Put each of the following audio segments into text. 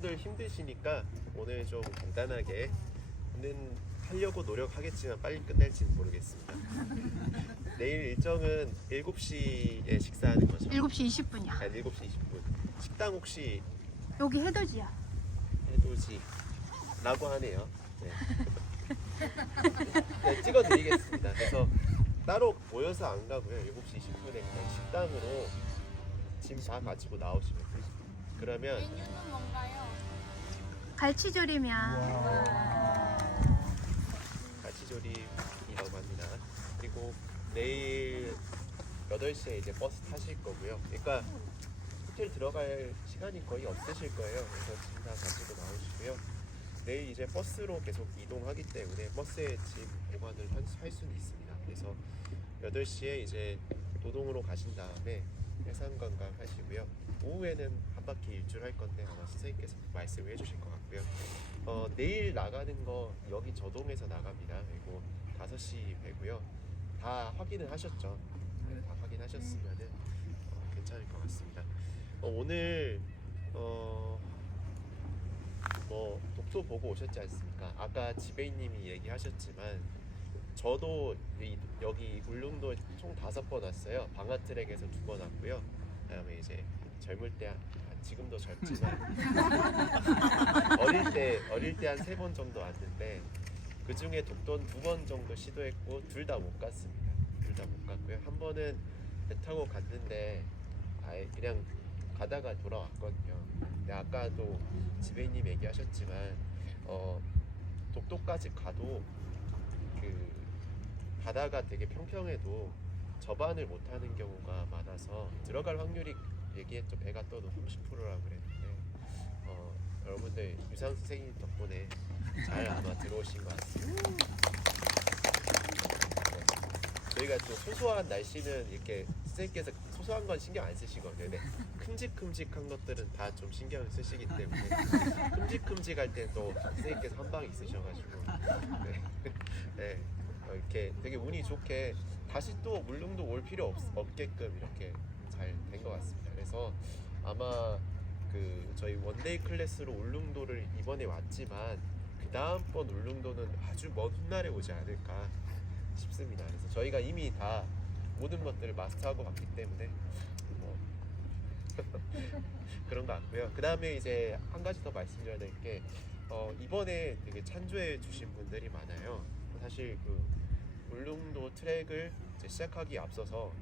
들 힘드시니까 오늘 좀 간단하게 하려고 노력하겠지만 빨리 끝날지는 모르겠습니다. 내일 일정은 7시에 식사하는 거죠? 7시 20분이야. 아, 7시 20분. 식당 혹시 여기 해돋이야. 해돋이라고 하네요. 네. 네, 찍어드리겠습니다. 그래서 따로 모여서 안 가고요. 7시 20분에 그냥 식당으로 짐 다 가지고 나오시면 되죠. 그러면 메뉴는 뭔가요? 갈치조림이야. 가치조림이라고 합니다. 그리고 내일 8시에 이제 버스 타실 거고요. 그러니까 호텔 들어갈 시간이 거의 없으실 거예요. 그래서 짐 다 가지고 나오시고요. 내일 이제 버스로 계속 이동하기 때문에 버스에 짐 보관을 할 수는 있습니다. 그래서 8시에 이제 도동으로 가신 다음에 해상관광 하시고요. 오후에는 한 바퀴 일주할 건데 아마 선생님께서 말씀을 해주실 것 같고요. 내일 나가는 거 여기 저동에서 나갑니다. 그리고 5시 배고요. 다 확인을 하셨죠? 네, 다 확인하셨으면은 괜찮을 것 같습니다. 오늘 뭐 독서 보고 오셨지 않습니까? 아까 지배인님이 얘기하셨지만 저도 여기 울릉도 총 5번 왔어요. 방아트랙에서 2번 왔고요. 그다음에 이제 젊을 때 지금도 젊지만 어릴 때 한 3번 정도 왔는데 그 중에 독도는 2번 정도 시도했고 둘 다 못 갔습니다. 둘 다 못 갔고요. 한 번은 배 타고 갔는데 아예 그냥 가다가 돌아왔거든요. 근데 아까도 지배인님 얘기하셨지만 독도까지 가도 그 바다가 되게 평평해도 접안을 못하는 경우가 많아서 들어갈 확률이 얘기했죠. 배가 떠도 30%라고 그랬는데 여러분들 유상 선생님 덕분에 잘 아마 들어오신 것 같습니다. 네. 저희가 또 소소한 날씨는 이렇게 선생님께서 소소한 건 신경 안 쓰시거든요. 네. 큼직큼직한 것들은 다 좀 신경을 쓰시기 때문에 큼직큼직할 때 또 선생님께서 한 방이 있으셔가지고 네. 네. 이렇게 되게 운이 좋게 다시 또 울릉도 올 필요 없게끔 이렇게 잘 된 것 같습니다. 그래서 아마 그 저희 원데이 클래스로 울릉도를 이번에 왔지만 그 다음번 울릉도는 아주 먼 훗날에 오지 않을까 싶습니다. 그래서 저희가 이미 다 모든 것들을 마스터하고 왔기 때문에 뭐 그런 것 같고요. 그 다음에 이제 한 가지 더 말씀드려야 될 게 이번에 되게 찬조해 주신 분들이 많아요. 사실 그 울릉도 트랙을 이제 시작하기 앞서서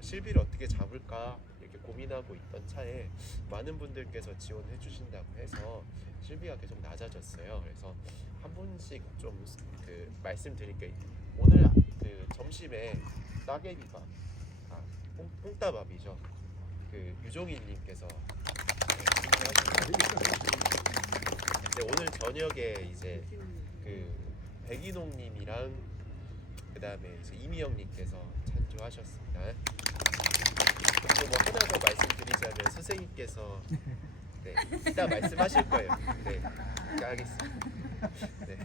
실비를 어떻게 잡을까 이렇게 고민하고 있던 차에 많은 분들께서 지원해 주신다고 해서 실비가 계속 낮아졌어요. 그래서 한 분씩 좀 그 말씀드릴게요. 오늘 그 점심에 따개비밥, 뽕따밥이죠. 그 유종인님께서 네, 오늘 저녁에 이제 그 백인홍님이랑 그 다음에 이미영님께서 찬조하셨습니다. 그리고 뭐 하나 더 말씀드리자면 선생님께서 네, 이따 말씀하실 거예요. 네, 하겠습니다. 네,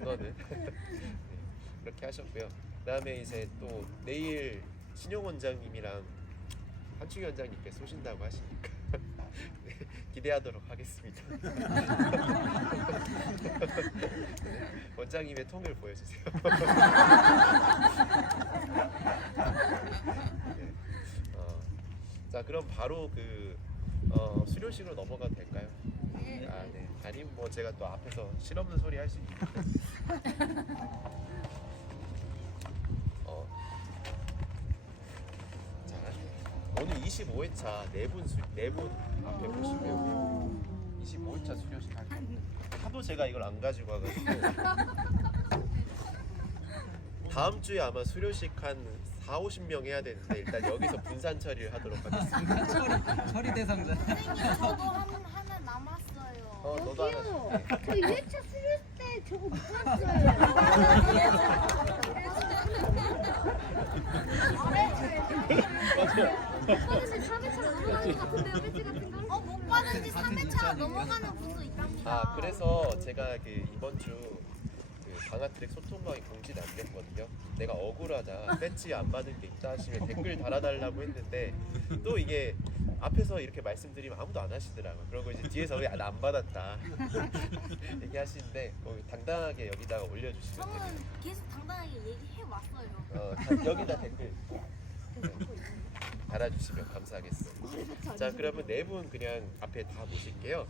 이거는 네, 그렇게 하셨고요. 그 다음에 이제 또 내일 신용 원장님이랑 한충희 원장님께서 오신다고 하시니까 네, 기대하도록 하겠습니다. 네, 원장님의 통을 보여주세요. 네, 자 그럼 바로 그 수료식으로 넘어가도 될까요? 네. 아니면 뭐 제가 또 앞에서 실없는 소리 할 수 있는데. 오늘 25회차 4분 앞에 보시면 25회차 수료식 할 건데 하도 제가 이걸 안 가지고 와가지고 다음 주에 아마 수료식 한 40-50명 해야 되는데 일단 여기서 분산 처리를 하도록 하겠습니다. 처리 대상자. 선생님 저도 하나 남았어요. 너도 하나. 저 2회차 수료 때 저거 못 봤어요. 오빠는 4회차 넘어가는 것 같은데요, 배지 같은 거? 못 받은 지 3회차 넘어가는 분도 있답니다. 그래서 제가 그 이번 주 그 방아트랙 소통방에 공지 남겼거든요. 내가 억울하다, 배지 안 받은 게 있다 하시면 댓글 달아달라고 했는데 또 이게 앞에서 이렇게 말씀드리면 아무도 안 하시더라고요. 그러고 이제 뒤에서 왜 안 받았다 얘기하시는데 당당하게 여기다가 올려주시면 됩니다. 저는 계속 당당하게 얘기해 왔어요. 여기다 댓글 달아주시면 감사하겠습니다. 자, 그러면 네 분 그냥 앞에 다 모실게요.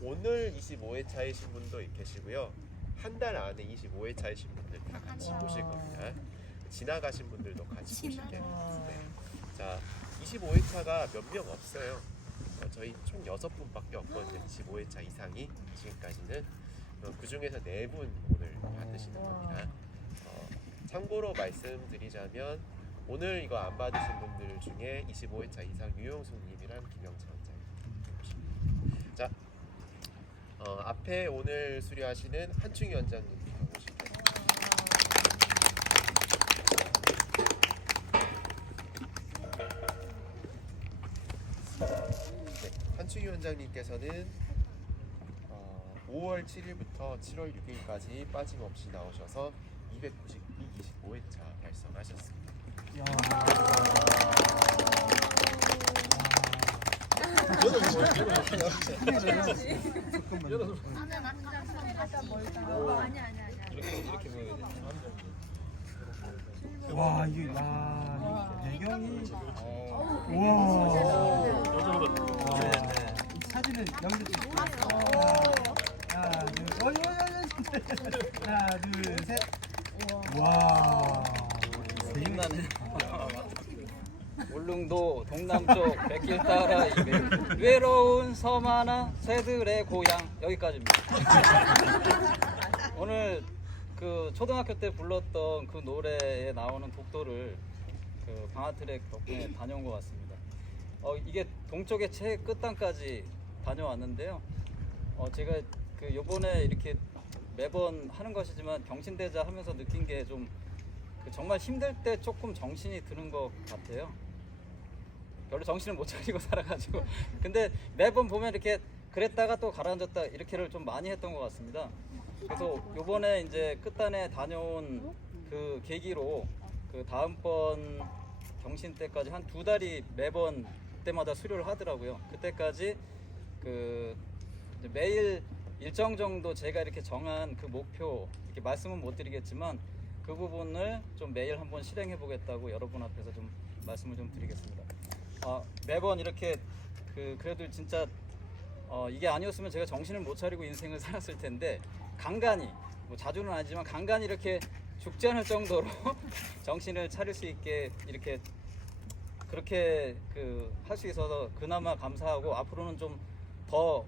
오늘 25회차이신 분도 계시고요. 한 달 안에 25회차이신 분들 다 같이 모실 겁니다. 지나가신 분들도 같이 모실게요. 네. 자, 25회차가 몇 명 없어요. 저희 총 6분밖에 없거든요. 25회차 이상이 지금까지는. 그 중에서 4분 오늘 받으시는 겁니다. 참고로 말씀드리자면 오늘 이거 안 받으신 분들 중에 25회차 이상 유영숙님이랑 김영찬 원장님. 자, 앞에 오늘 수료하시는 한충희 원장님 모실게요. 네, 한충희 원장님께서는 5월 7일부터 7월 6일까지 빠짐없이 나오셔서 295회차 달성하셨습니다. 나는 아까 이렇게 보여야 돼. 와 이게 배경이 와 사진을 여기서 찍고 하나 둘셋 와 빛나네. 울릉도 동남쪽 백길 따라 외로운 섬 하나 새들의 고향 여기까지입니다. 오늘 그 초등학교 때 불렀던 그 노래에 나오는 독도를 그 방아트랙 덕분에 다녀온 것 같습니다. 이게 동쪽의 최 끝단까지 다녀왔는데요. 제가 그 요번에 이렇게 매번 하는 것이지만 경신대자 하면서 느낀 게 좀 정말 힘들 때 조금 정신이 드는 것 같아요. 별로 정신을 못 차리고 살아가지고 근데 매번 보면 이렇게 그랬다가 또 가라앉았다 이렇게를 좀 많이 했던 것 같습니다. 그래서 요번에 이제 끝단에 다녀온 그 계기로 그 다음번 경신 때까지 한 2달이 매번 그때마다 수료를 하더라고요. 그때까지 그 이제 매일 일정 정도 제가 이렇게 정한 그 목표 이렇게 말씀은 못 드리겠지만 그 부분을 좀 매일 한번 실행해 보겠다고 여러분 앞에서 좀 말씀을 좀 드리겠습니다. 매번 이렇게 그래도 진짜 이게 아니었으면 제가 정신을 못 차리고 인생을 살았을 텐데 간간히 뭐 자주는 아니지만 간간히 이렇게 죽지 않을 정도로 정신을 차릴 수 있게 이렇게 그렇게 할 수 있어서 그나마 감사하고 앞으로는 좀 더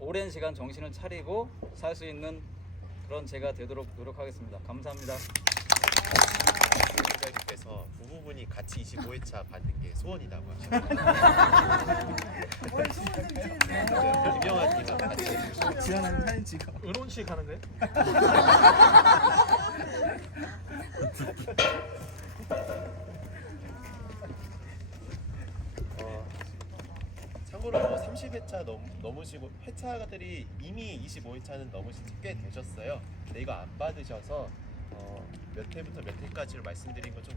오랜 시간 정신을 차리고 살 수 있는 그런 제가 되도록 노력하겠습니다. 감사합니다. 원장님께서 부부분이 같이 25회차 받는 게 소원이라고 하셨어요. 김영환님과 같이 지원하는 사진 찍어 의론식 하는 거예요? 참고로 30회차 넘으시고 회차들이 이미 25회차는 넘으신 지 꽤 되셨어요. 근데 이거 안 받으셔서 몇 회부터 몇 회까지를 말씀드린 건 좀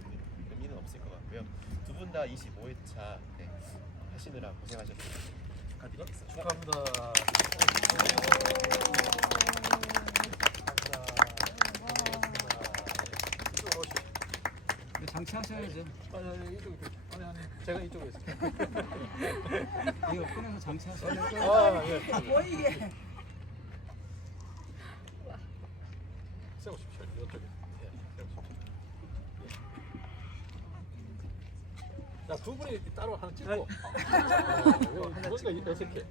의미는 없을 것 같고요. 두 분 다 25회차 하시느라 고생하셨습니다. 축하합니다. 장치하셔야죠. 제가 이쪽에 있을게요. 이거 꺼내서 장치하셔야죠. 세우십시오. 이쪽에. 자, 두 분이 따로 하나 찍고. 이거 어색해.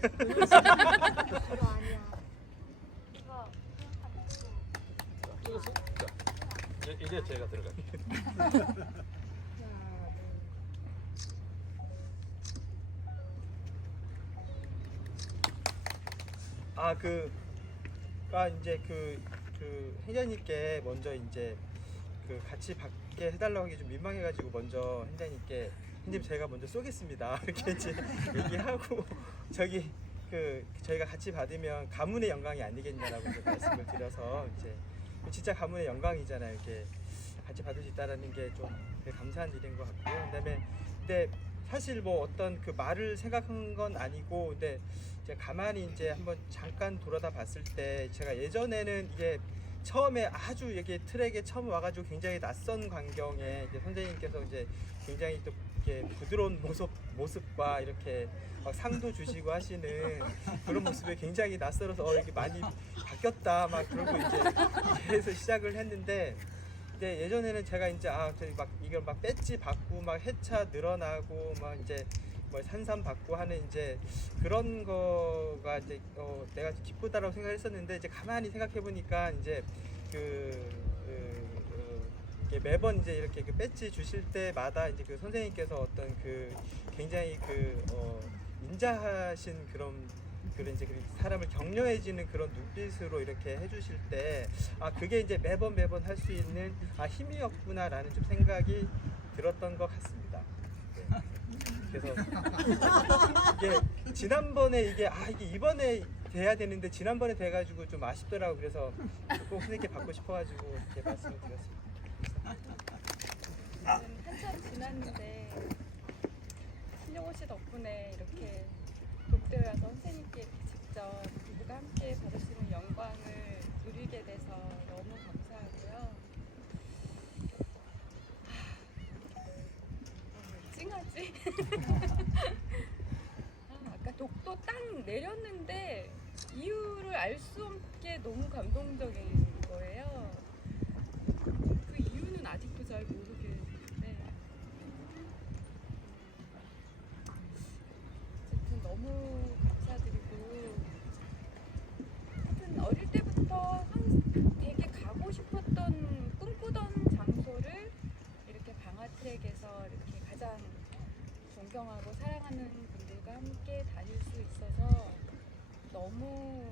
그거 아니야. 찍었어? 자, 이제 제가 들어갈게요. 이제 그 회장님께 먼저 이제 같이 받게 해달라고 하기 좀 민망해가지고 먼저 회장님께 회장님 제가 먼저 쏘겠습니다 이렇게 이제 얘기하고 저희가 같이 받으면 가문의 영광이 아니겠냐라고 이제 말씀을 드려서 이제 진짜 가문의 영광이잖아요. 이렇게 같이 받을 수 있다는 게 좀 되게 감사한 일인 것 같고요. 그다음에 근데 사실 뭐 어떤 그 말을 생각한 건 아니고 근데 제가 가만히 이제 한번 잠깐 돌아다 봤을 때 제가 예전에는 이게 처음에 아주 이게 트랙에 처음 와가지고 굉장히 낯선 광경에 이제 선생님께서 이제 굉장히 또 이렇게 부드러운 모습과 이렇게 막 상도 주시고 하시는 그런 모습에 굉장히 낯설어서 이렇게 많이 바뀌었다 막 그러고 이제 해서 시작을 했는데 이제 예전에는 제가 이제 막 이걸 막 배지 받고 막 회차 늘어나고 막 이제 뭐 산삼 받고 하는 이제 그런 거가 이제 내가 기쁘다라고 생각했었는데 이제 가만히 생각해 보니까 이제 이렇게 매번 이제 이렇게 그 배지 주실 때마다 이제 그 선생님께서 어떤 그 굉장히 인자하신 그런 이제 사람을 격려해지는 그런 눈빛으로 이렇게 해주실 때 그게 이제 매번 할 수 있는 힘이었구나라는 좀 생각이 들었던 것 같습니다. 네. 그래서 이게 지난번에 이게 이번에 돼야 되는데 지난번에 돼가지고 좀 아쉽더라고. 그래서 꼭 선생님께 받고 싶어가지고 이렇게 말씀을 드렸습니다. 한참 지났는데 신영호 씨 덕분에 이렇게 독대에 와서 선생님께 직접 누가 함께 받을 수 있는 영광을 누리게 돼서 너무 감사하고요. 찡하지? 아까 독도 딱 내렸는데 이유를 알 수 없게 너무 감동적인 거예요. 그 이유는 아직도 잘 모르겠는데 어쨌든 너무 감사드리고 하여튼 어릴 때부터 되게 가고 싶었던 꿈꾸던 장소를 이렇게 방아트랙에서 이렇게 가장 존경하고 사랑하는 분들과 함께 다닐 수 있어서 너무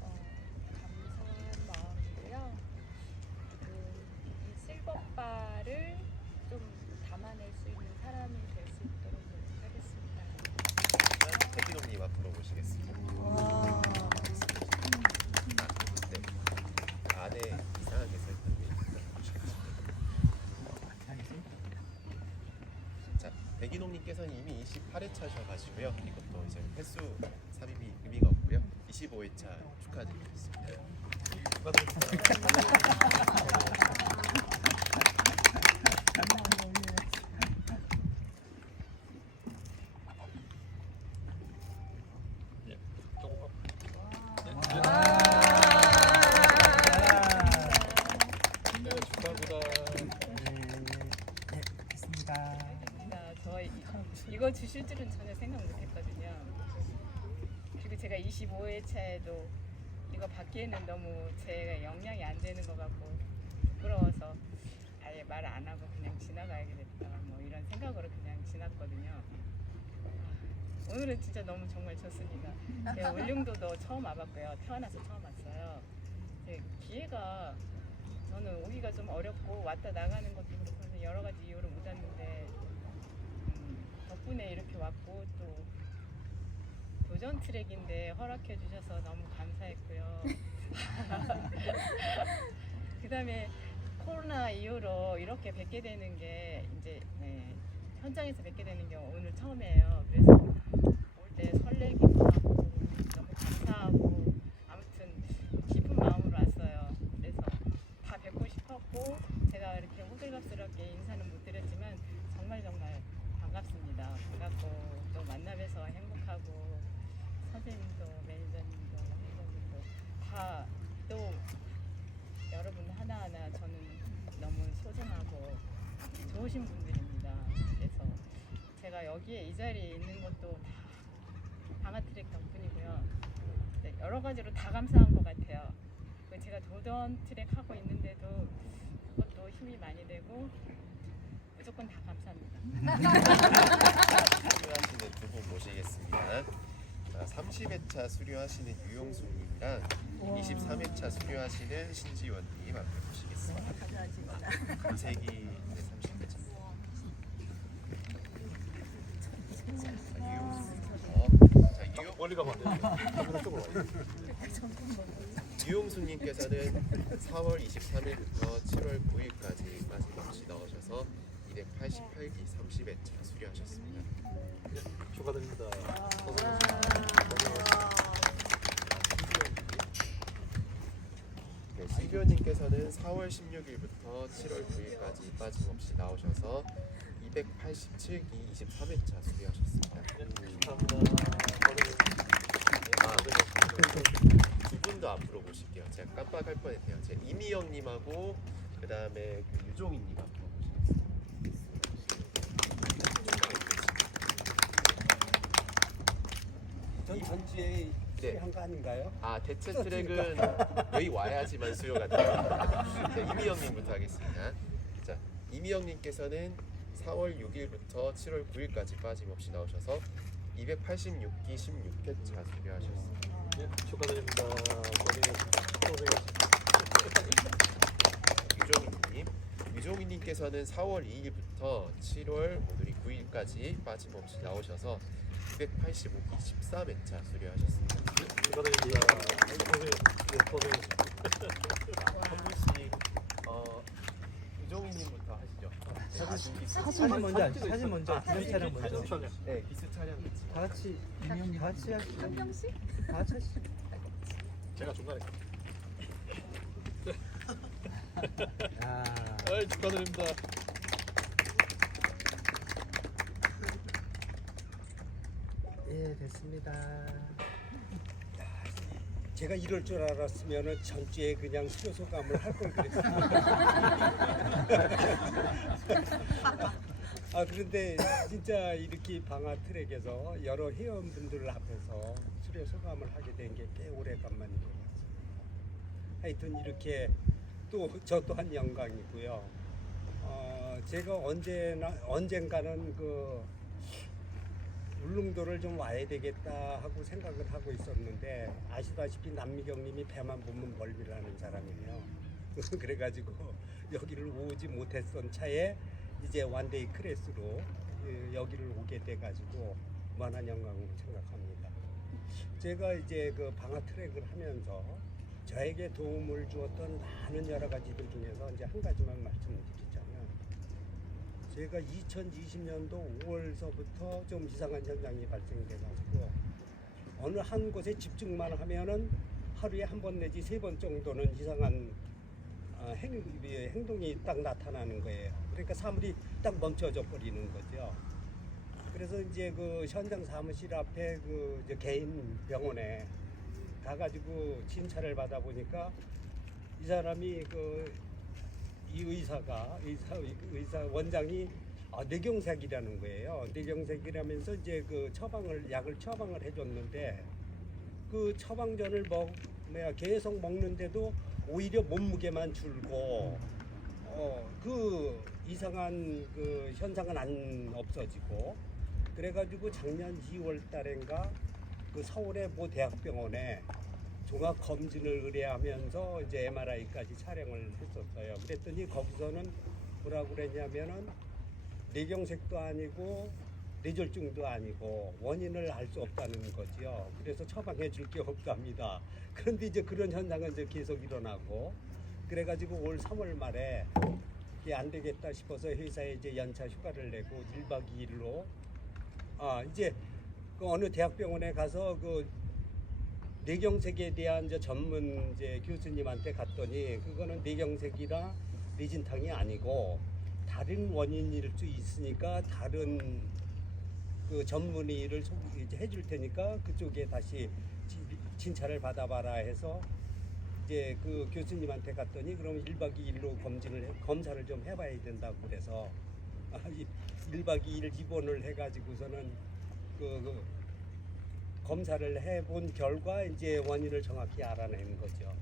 감사한 마음이고요. 이 실버바를 좀 담아낼 수 있는 사람이 될 수 있도록 노력하겠습니다. 백기동님 앞으로 모시겠습니다. 네. 안에 이상하게 설명이 자, 백이동님께서는 이미 28회차셔가지고요. 이것도 이제 횟수 삽입이 의미가 없고요. 25회차 축하드리겠습니다. 예, 조금 축하합니다. 이거 주실 줄은 전혀 생각 못했거든요. 그리고 제가 25회차에도 이거 받기에는 너무 제가 역량이 안 되는 것 같고 부끄러워서 아예 말 안 하고 그냥 지나가야겠다 뭐 이런 생각으로 그냥 지났거든요. 오늘은 진짜 너무 정말 좋습니다. 제가 울릉도도 처음 와봤고요. 태어나서 처음 왔어요. 기회가 저는 오기가 좀 어렵고 왔다 나가는 것도 그렇고 해서 여러 가지 이유로 못 왔는데 덕분에 이렇게 왔고 또 도전 트랙인데 허락해 주셔서 너무 감사했고요. 그 다음에 코로나 이후로 이렇게 뵙게 되는 게 이제 현장에서 뵙게 되는 게 오늘 처음이에요. 그래서 올 때 설레기도 하고 너무 감사하고 아무튼 깊은 마음으로 왔어요. 그래서 다 뵙고 싶었고 제가 이렇게 호들갑스럽게 인사는 못 드렸지만 정말 반갑습니다. 반갑고 또 만나뵈서 행복하고 선생님도 매니저님도 회장님도 다 또 여러분 하나하나 저는 너무 소중하고 좋으신 분들입니다. 그래서 제가 여기에 이 자리에 있는 것도 다 방아트랙 덕분이고요. 여러 가지로 다 감사한 것 같아요. 제가 도전 트랙 하고 있는데도 그것도 힘이 많이 되고 무조건 다 감사합니다. 수료하시는 두 분 모시겠습니다. 자, 30회차 수료하시는 유용수님이랑 23회차 수료하시는 신지원님 앞에 모시겠습니다. 금색이 30회차. 자, 유용수님. 자, 멀리 가면 안 돼요. 카메라 쪽으로 와요. 유용수님께서는 4월 23일부터 7월 9일까지 빠짐없이 넣으셔서 288기 30회차 수료하셨습니다. 축하드립니다. 네, 시규어님께서는 4월 16일부터 7월 9일까지 빠짐없이 나오셔서 287기 23회차 수료하셨습니다. 두 분 더 앞으로 모실게요. 제가 깜빡할 뻔했네요. 제 이미영님하고 그 다음에 그 유종희님 앞으로 전 전주에 네. 한 거 아닌가요? 아 대체 트랙은 여기 와야지만 수요가 됩니다. 자, 이미영님부터 하겠습니다. 자 이미영님께서는 4월 6일부터 7월 9일까지 빠짐없이 나오셔서 286기 16회차 수료하셨습니다. 네, 축하드립니다. 유종희님, 유종희님께서는 4월 2일부터 7월 오늘이 9일까지 빠짐없이 나오셔서 285기 13회차 수료하셨습니다. 축하드립니다. 한 분씩 유종희님부터 하시죠. 사진 먼저 하시죠. 사진 먼저. 기념 촬영 먼저. 촬영. 네, 기스 촬영 같이. 다 같이 하시죠. 다 같이 하시죠. 제가 중간에. 아, 아이, 축하드립니다. 예, 됐습니다. 제가 이럴 줄 알았으면 전주에 그냥 수료 소감을 할 걸 그랬어요. 아 그런데 진짜 이렇게 방아 트랙에서 여러 회원분들 앞에서 수료 소감을 하게 된 게 꽤 오래간만인 것 같습니다. 하여튼 이렇게 또 저 또한 영광이고요. 제가 언젠가는 그 울릉도를 좀 와야 되겠다 하고 생각을 하고 있었는데 아시다시피 남미경님이 배만 보면 멀미라는 사람이에요. 그래가지고 여기를 오지 못했던 차에 이제 원데이 크레스로 여기를 오게 돼가지고 무한한 영광으로 생각합니다. 제가 이제 그 방아 트랙을 하면서 저에게 도움을 주었던 많은 여러 가지들 중에서 이제 한 가지만 말씀드리자면 제가 2020년도 5월서부터 좀 이상한 현상이 발생돼가지고 어느 한 곳에 집중만 하면은 하루에 한 번 내지 3번 정도는 이상한 행동이 딱 나타나는 거예요. 그러니까 사물이 딱 멈춰져 버리는 거죠. 그래서 이제 그 현장 사무실 앞에 그 이제 개인 병원에 가가지고 진찰을 받아 보니까 이 사람이 이 의사 원장이 뇌경색이라는 거예요. 뇌경색이라면서 이제 그 약을 처방을 해줬는데 그 처방전을 계속 먹는데도 오히려 몸무게만 줄고 그 이상한 그 현상은 안 없어지고 그래가지고 작년 2월 달인가 그 서울의 모 대학병원에 종합 검진을 의뢰하면서 이제 MRI까지 촬영을 했었어요. 그랬더니 거기서는 뭐라고 그랬냐면은 뇌경색도 아니고 뇌졸중도 아니고 원인을 알 수 없다는 거지요. 그래서 처방해 줄 게 없답니다. 그런데 이제 그런 현상은 이제 계속 일어나고 그래가지고 올 3월 말에 이게 안 되겠다 싶어서 회사에 이제 연차 휴가를 내고 1박 2일로 이제 그 어느 대학병원에 가서 그 뇌경색에 대한 이제 전문 이제 교수님한테 갔더니 그거는 뇌경색이나 뇌진탕이 아니고 다른 원인일 수 있으니까 다른 그 전문의를 이제 해줄 테니까 그쪽에 다시 진찰을 받아봐라 해서 이제 그 교수님한테 갔더니 그럼 1박 2일로 검사를 좀 해봐야 된다고 그래서 1박 2일 입원을 해가지고서는 그 검사를 해본 결과 이제 원인을 정확히 알아내는 거죠.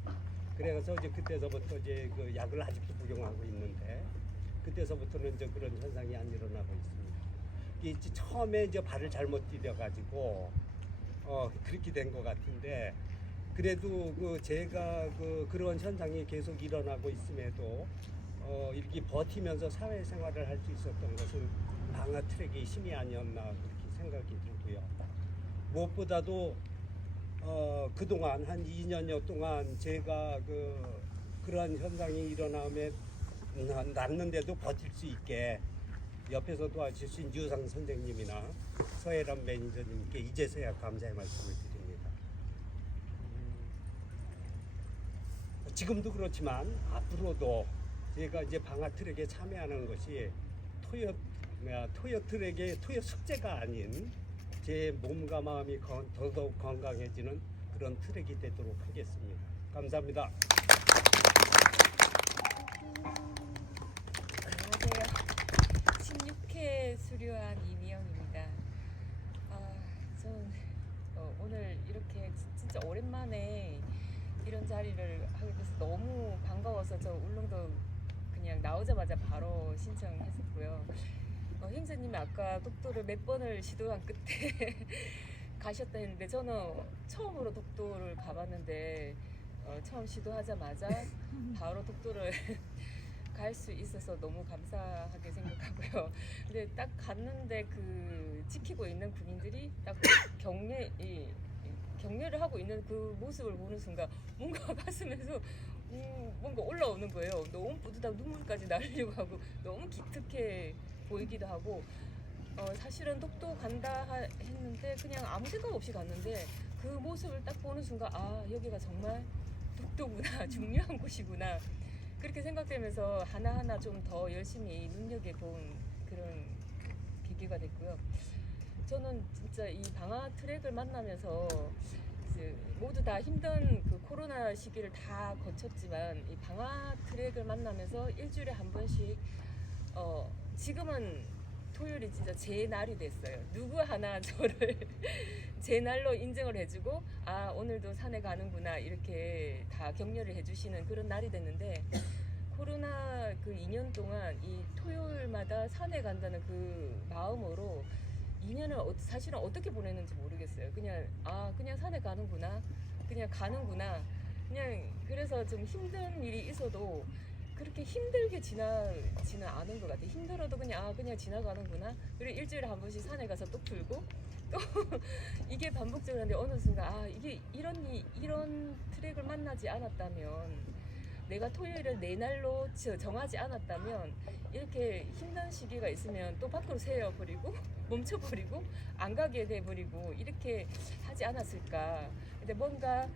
그래서 이제 그때서부터 이제 그 약을 아직도 복용하고 있는데 그때서부터는 이제 그런 현상이 안 일어나고 있습니다. 이게 처음에 이제 발을 잘못 디뎌가지고 그렇게 된 것 같은데 그래도 그 제가 그런 현상이 계속 일어나고 있음에도 이렇게 버티면서 사회생활을 할 수 있었던 것은 방아 트랙의 힘이 아니었나 그렇게 생각이 들고요. 무엇보다도 그동안 한 2년여 동안 제가 그러한 현상이 일어나면 났는데도 버틸 수 있게 옆에서 도와주신 유상 선생님이나 서혜란 매니저님께 이제서야 감사의 말씀을 드립니다. 지금도 그렇지만 앞으로도 제가 이제 방아 트랙에 참여하는 것이 토요 트랙의 토요 숙제가 아닌 제 몸과 마음이 더더욱 건강해지는 그런 트랙이 되도록 하겠습니다. 감사합니다. 안녕하세요. 16회 수료한 이미영입니다. 저는 오늘 이렇게 진짜 오랜만에 이런 자리를 하게 돼서 너무 반가워서 저 울릉도 그냥 나오자마자 바로 신청했었고요. 행사님이 아까 독도를 몇 번을 시도한 끝에 가셨다 했는데 저는 처음으로 독도를 가봤는데 처음 시도하자마자 바로 독도를 갈 수 있어서 너무 감사하게 생각하고요. 근데 딱 갔는데 그 지키고 있는 군인들이 딱 격려를 하고 있는 그 모습을 보는 순간 뭔가 가슴에서 뭔가 올라오는 거예요. 너무 뿌듯하고 눈물까지 나려고 하고 너무 기특해 보이기도 하고 사실은 독도 간다 했는데 그냥 아무 생각 없이 갔는데 그 모습을 딱 보는 순간 아 여기가 정말 독도구나 중요한 곳이구나 그렇게 생각되면서 하나하나 좀 더 열심히 눈여겨본 그런 계기가 됐고요. 저는 진짜 이 방아 트랙을 만나면서 모두 다 힘든 그 코로나 시기를 다 거쳤지만 이 방아 트랙을 만나면서 일주일에 한 번씩 지금은 토요일이 진짜 제 날이 됐어요. 누구 하나 저를 제 날로 인정을 해주고 아 오늘도 산에 가는구나 이렇게 다 격려를 해주시는 그런 날이 됐는데 코로나 그 2년 동안 이 토요일마다 산에 간다는 그 마음으로 2년을 사실은 어떻게 보냈는지 모르겠어요. 그냥 산에 가는구나 그냥 가는구나 그냥 그래서 좀 힘든 일이 있어도 그렇게 힘들게 지나지는 않은 것 같아요. 힘들어도 그냥 지나가는구나. 그리고 일주일에 한 번씩 산에 가서 또 풀고 또 이게 반복적으로 하는데 어느 순간 이게 이런 트랙을 만나지 않았다면 내가 토요일을 내 날로 정하지 않았다면 이렇게 힘든 시기가 있으면 또 밖으로 새어버리고 멈춰버리고 안 가게 돼버리고 이렇게 하지 않았을까. 근데 뭔가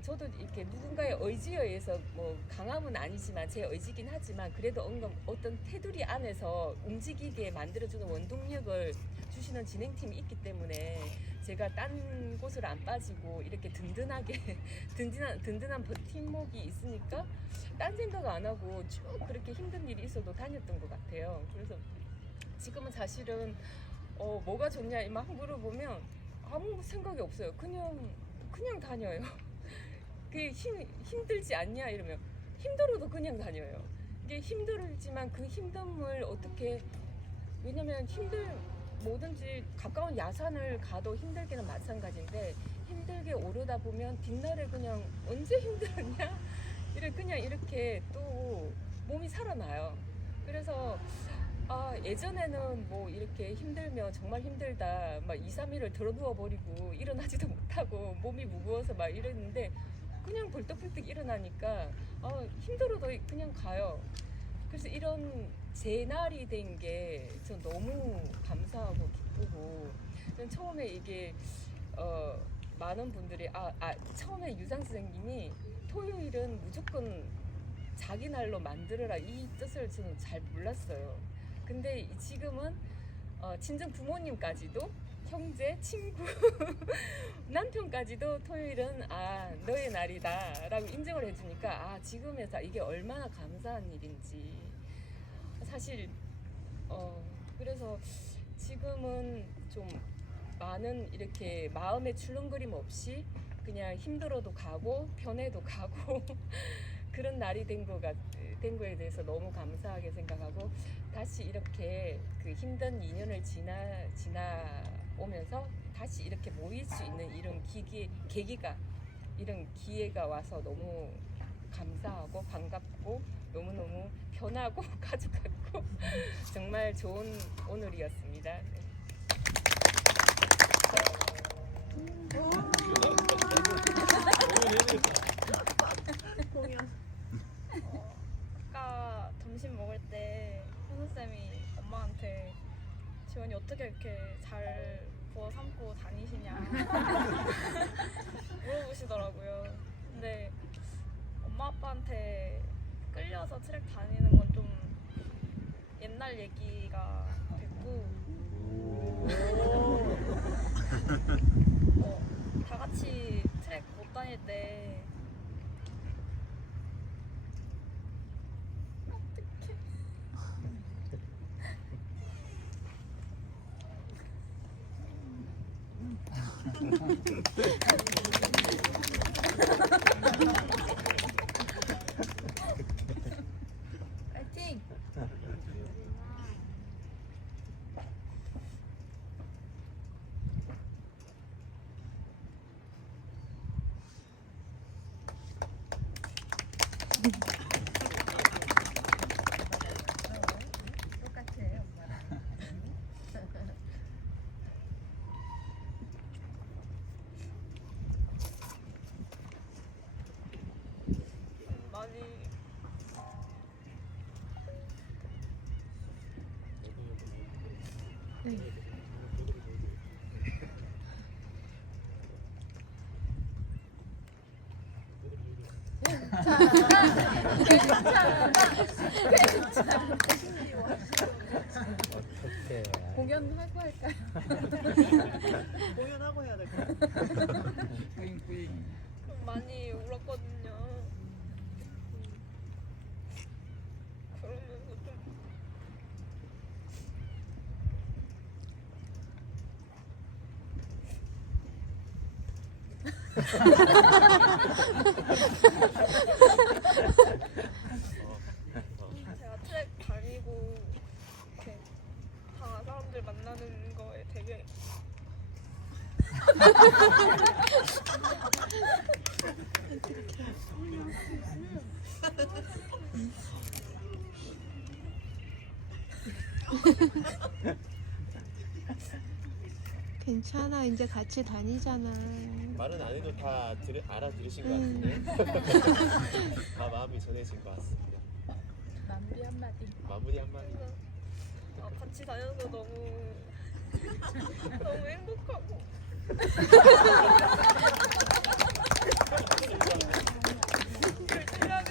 저도 이렇게 누군가의 의지에 의해서 강함은 아니지만 제 의지긴 하지만 그래도 어떤 테두리 안에서 움직이게 만들어주는 원동력을 주시는 진행팀이 있기 때문에 제가 딴 곳으로 안 빠지고 이렇게 든든한 버팀목이 있으니까 딴 생각 안 하고 쭉 그렇게 힘든 일이 있어도 다녔던 것 같아요. 그래서 지금은 사실은 뭐가 좋냐 막 물어보면 아무 생각이 없어요. 그냥 다녀요. 그게 힘들지 않냐 이러면 힘들어도 그냥 다녀요. 이게 힘들지만 그 힘듦을 어떻게 왜냐면 뭐든지 가까운 야산을 가도 힘들기는 마찬가지인데 힘들게 오르다 보면 뒷날에 그냥 언제 힘들었냐 그냥 이렇게 또 몸이 살아나요. 그래서 예전에는 이렇게 힘들면 정말 힘들다 막 2, 3일을 들어 누워버리고 일어나지도 못하고 몸이 무거워서 막 이랬는데 그냥 벌떡벌떡 일어나니까 힘들어도 그냥 가요. 그래서 이런 제 날이 된 게 전 너무 감사하고 기쁘고 처음에 이게 많은 분들이 처음에 유상 선생님이 토요일은 무조건 자기 날로 만들어라 이 뜻을 저는 잘 몰랐어요. 근데 지금은 친정 부모님까지도 형제, 친구, 남편까지도 토요일은 너의 날이다 라고 인정을 해주니까 지금에서 이게 얼마나 감사한 일인지 사실 그래서 지금은 좀 많은 이렇게 마음의 출렁거림 없이 그냥 힘들어도 가고 편해도 가고 그런 날이 된 거에 대해서 너무 감사하게 생각하고 다시 이렇게 그 힘든 2년을 지나오면서 다시 이렇게 모일 수 있는 이런 이런 기회가 와서 너무 감사하고 반갑고 너무너무 편하고 가족 같고 정말 좋은 오늘이었습니다. 네. 트랙을 부어 삼고 다니시냐 물어보시더라고요. 근데 엄마 아빠한테 끌려서 트랙 다니는 건 좀 옛날 얘기가 됐고 다 같이 트랙 못 다닐 때 파이팅! 많이 어떻게 공연하고 할까요? 공연하고 해야 될 것 같아. 많이 울었거든요. 그러면서 좀 제가 트랙 다니고 이렇게 다 사람들 만나는 거에 되게 괜찮아. 이제 같이 다니잖아. 말은 안 해도 다 알아들으신 것 같은데 다 마음이 전해진 것 같습니다. 마무리 한마디. 마무리 한마디. 같이 다녀서 너무 너무 행복하고 열심히 하겠습니다.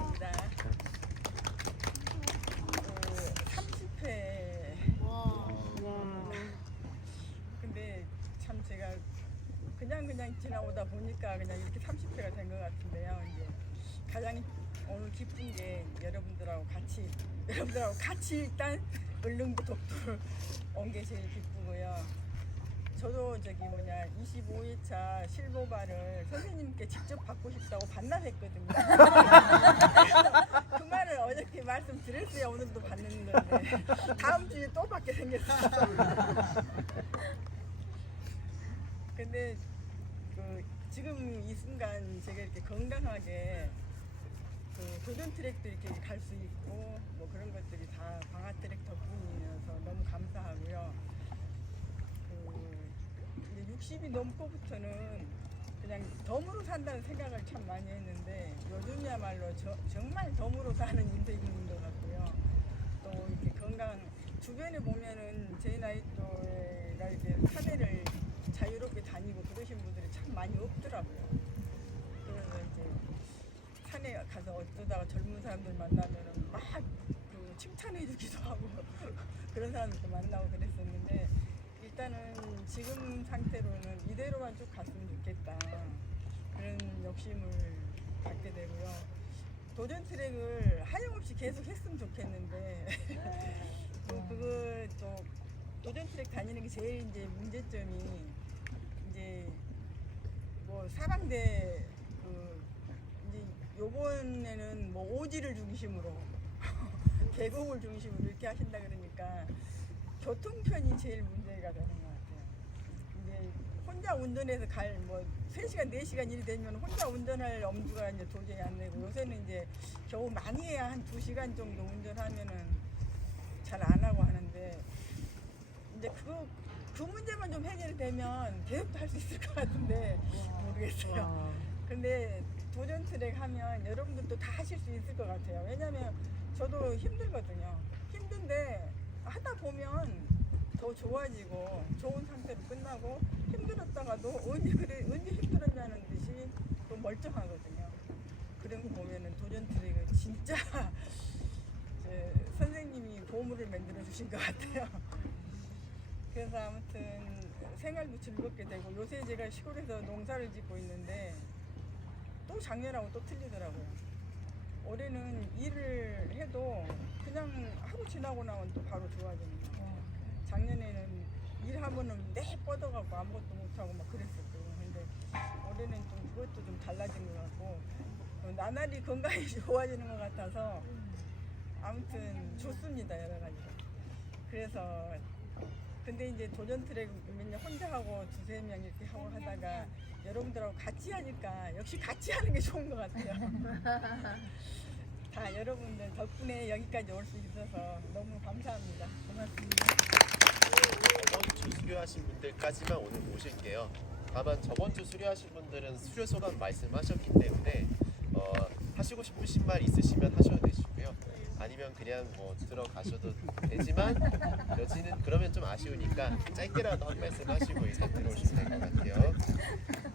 입니다. 30회. 근데 참 제가 그냥 지나오다 보니까 그냥 이렇게 30회가 된 것 같은데요. 이제 가장 오늘 기쁜 게 여러분들하고 같이 일단 을릉도 독도를 온 게 제일 기쁘고요. 저도 25회차 실버바를 선생님께 직접 받고 싶다고 반납했거든요. 그 말을 어저께 말씀드렸어요. 오늘도 받는 건데 다음 주에 또 받게 생겼어요. 근데 지금 이 순간 제가 이렇게 건강하게 도전 트랙도 이렇게 갈 수 있고 뭐 그런 것들이 다 방아 트랙 덕분이어서 너무 감사하고요. 이제 60이 넘고부터는 그냥 덤으로 산다는 생각을 참 많이 했는데 요즘이야말로 정말 덤으로 사는 인생인 것 같고요. 또 이렇게 건강 주변에 보면은 제 나이 또래가 이렇게 산에를 자유롭게 다니고 그러신 분들이 참 많이 없더라고요. 그래서 이제 산에 가서 어쩌다가 젊은 사람들 만나면은 막 칭찬해 주기도 하고 그런 사람들도 만나고 그랬었는데 일단은 지금 상태로는 이대로만 쭉 갔으면 좋겠다 그런 욕심을 갖게 되고요. 도전 트랙을 하염없이 계속 했으면 좋겠는데 그거 또 도전 트랙 다니는 게 제일 이제 문제점이 이제 뭐 사방대 이제 요번에는 뭐 오지를 중심으로 계곡을 중심으로 이렇게 하신다 그러니까 교통편이 제일 문제가 되는 것 같아요. 이제 혼자 운전해서 뭐 3시간, 4시간 일이 되면 혼자 운전할 엄두가 이제 도저히 안 되고 요새는 이제 겨우 많이 해야 한 2시간 정도 운전하면은 잘 안 하고 하는데 이제 그 문제만 좀 해결되면 계속 할 수 있을 것 같은데 모르겠어요. 근데 도전 트랙 하면 여러분들도 다 하실 수 있을 것 같아요. 왜냐면 저도 힘들거든요. 힘든데 하다 보면 더 좋아지고 좋은 상태로 끝나고 힘들었다가도 언제 힘들었냐는 듯이 또 멀쩡하거든요. 그런 거 보면은 도전 트랙은 진짜 선생님이 보물을 만들어 주신 것 같아요. 그래서 아무튼 생활도 즐겁게 되고 요새 제가 시골에서 농사를 짓고 있는데 또 작년하고 또 틀리더라고요. 올해는 일을 해도 그냥 하고 지나고 나면 또 바로 좋아지는 거예요. 작년에는 일하면은 내 뻗어가고 아무것도 못하고 막 그랬었고 근데 올해는 좀 그것도 좀 달라진 것 같고 나날이 건강이 좋아지는 것 같아서 아무튼 좋습니다 여러 가지로. 그래서 근데 이제 도전 트랙 맨날 혼자 하고 두세 명 이렇게 하고 하다가 여러분들하고 같이 하니까 역시 같이 하는 게 좋은 것 같아요. 다 여러분들 덕분에 여기까지 올 수 있어서 너무 감사합니다. 고맙습니다. 저번 주 수료하신 분들까지만 오늘 모실게요. 다만 저번 주 수료하신 분들은 수료 소감 말씀하셨기 때문에 하시고 싶으신 말 있으시면 하셔도 되시고요. 아니면 그냥 뭐 들어가셔도 되지만 여지는 그러면 좀 아쉬우니까 짧게라도 한 말씀 하시고 이제 들어오시면 될 것 같아요.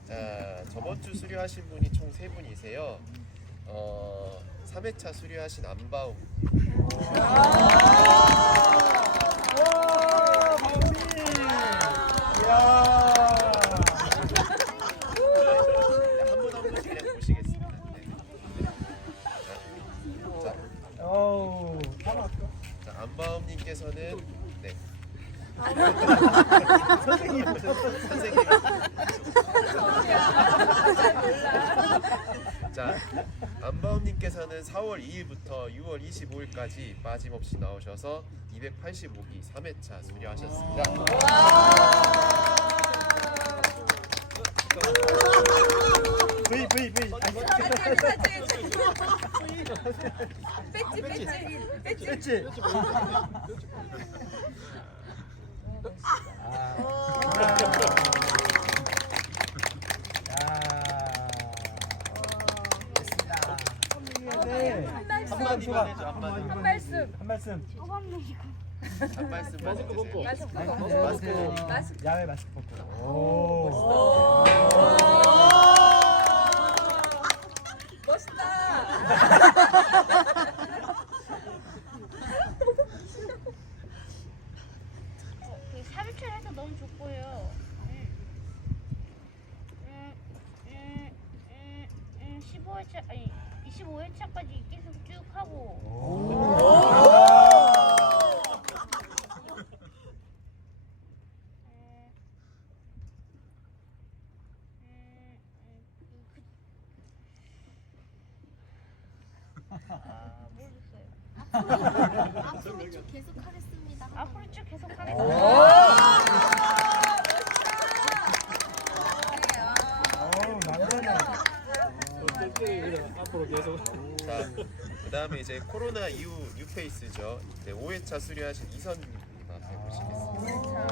자, 저번 주 수료하신 분이 총 3분이세요. 3회차 수료하신 안바움. 한 분 한 분씩 그냥 모시겠습니다. 네. 자, 안바움님께서는 네. 선생님. 자, 안바움님께서는 4월 2일부터 6월 25일까지 빠짐없이 나오셔서 285기 3회차 수료하셨습니다. 배지. 한마디만 해줘. 한 말씀. 한 말씀만 해주세요. 마스크. 야외 마스크 벗고. 멋있다. 그 3회차를 해서 너무 좋고요. 15회차 아니 25회차까지 계속 쭉 하고. 모르겠어요. 앞으로 쭉 계속 하겠습니다. 앞으로 쭉 계속 하겠습니다. 앞으로 계속. 자, 그 다음에 이제 코로나 이후 뉴페이스죠. 네, 5회차 수료하신 이선님 앞에 모시겠습니다.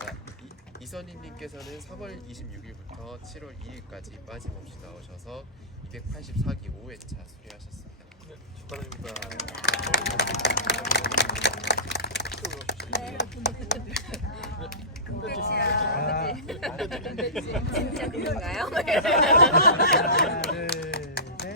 자, 이선희님께서는 3월 26일부터 7월 2일까지 빠짐없이 나오셔서 284기 5회차 수료하셨습니다. 네, 축하드립니다. 진짜 그런가요? 하나, 둘, 셋.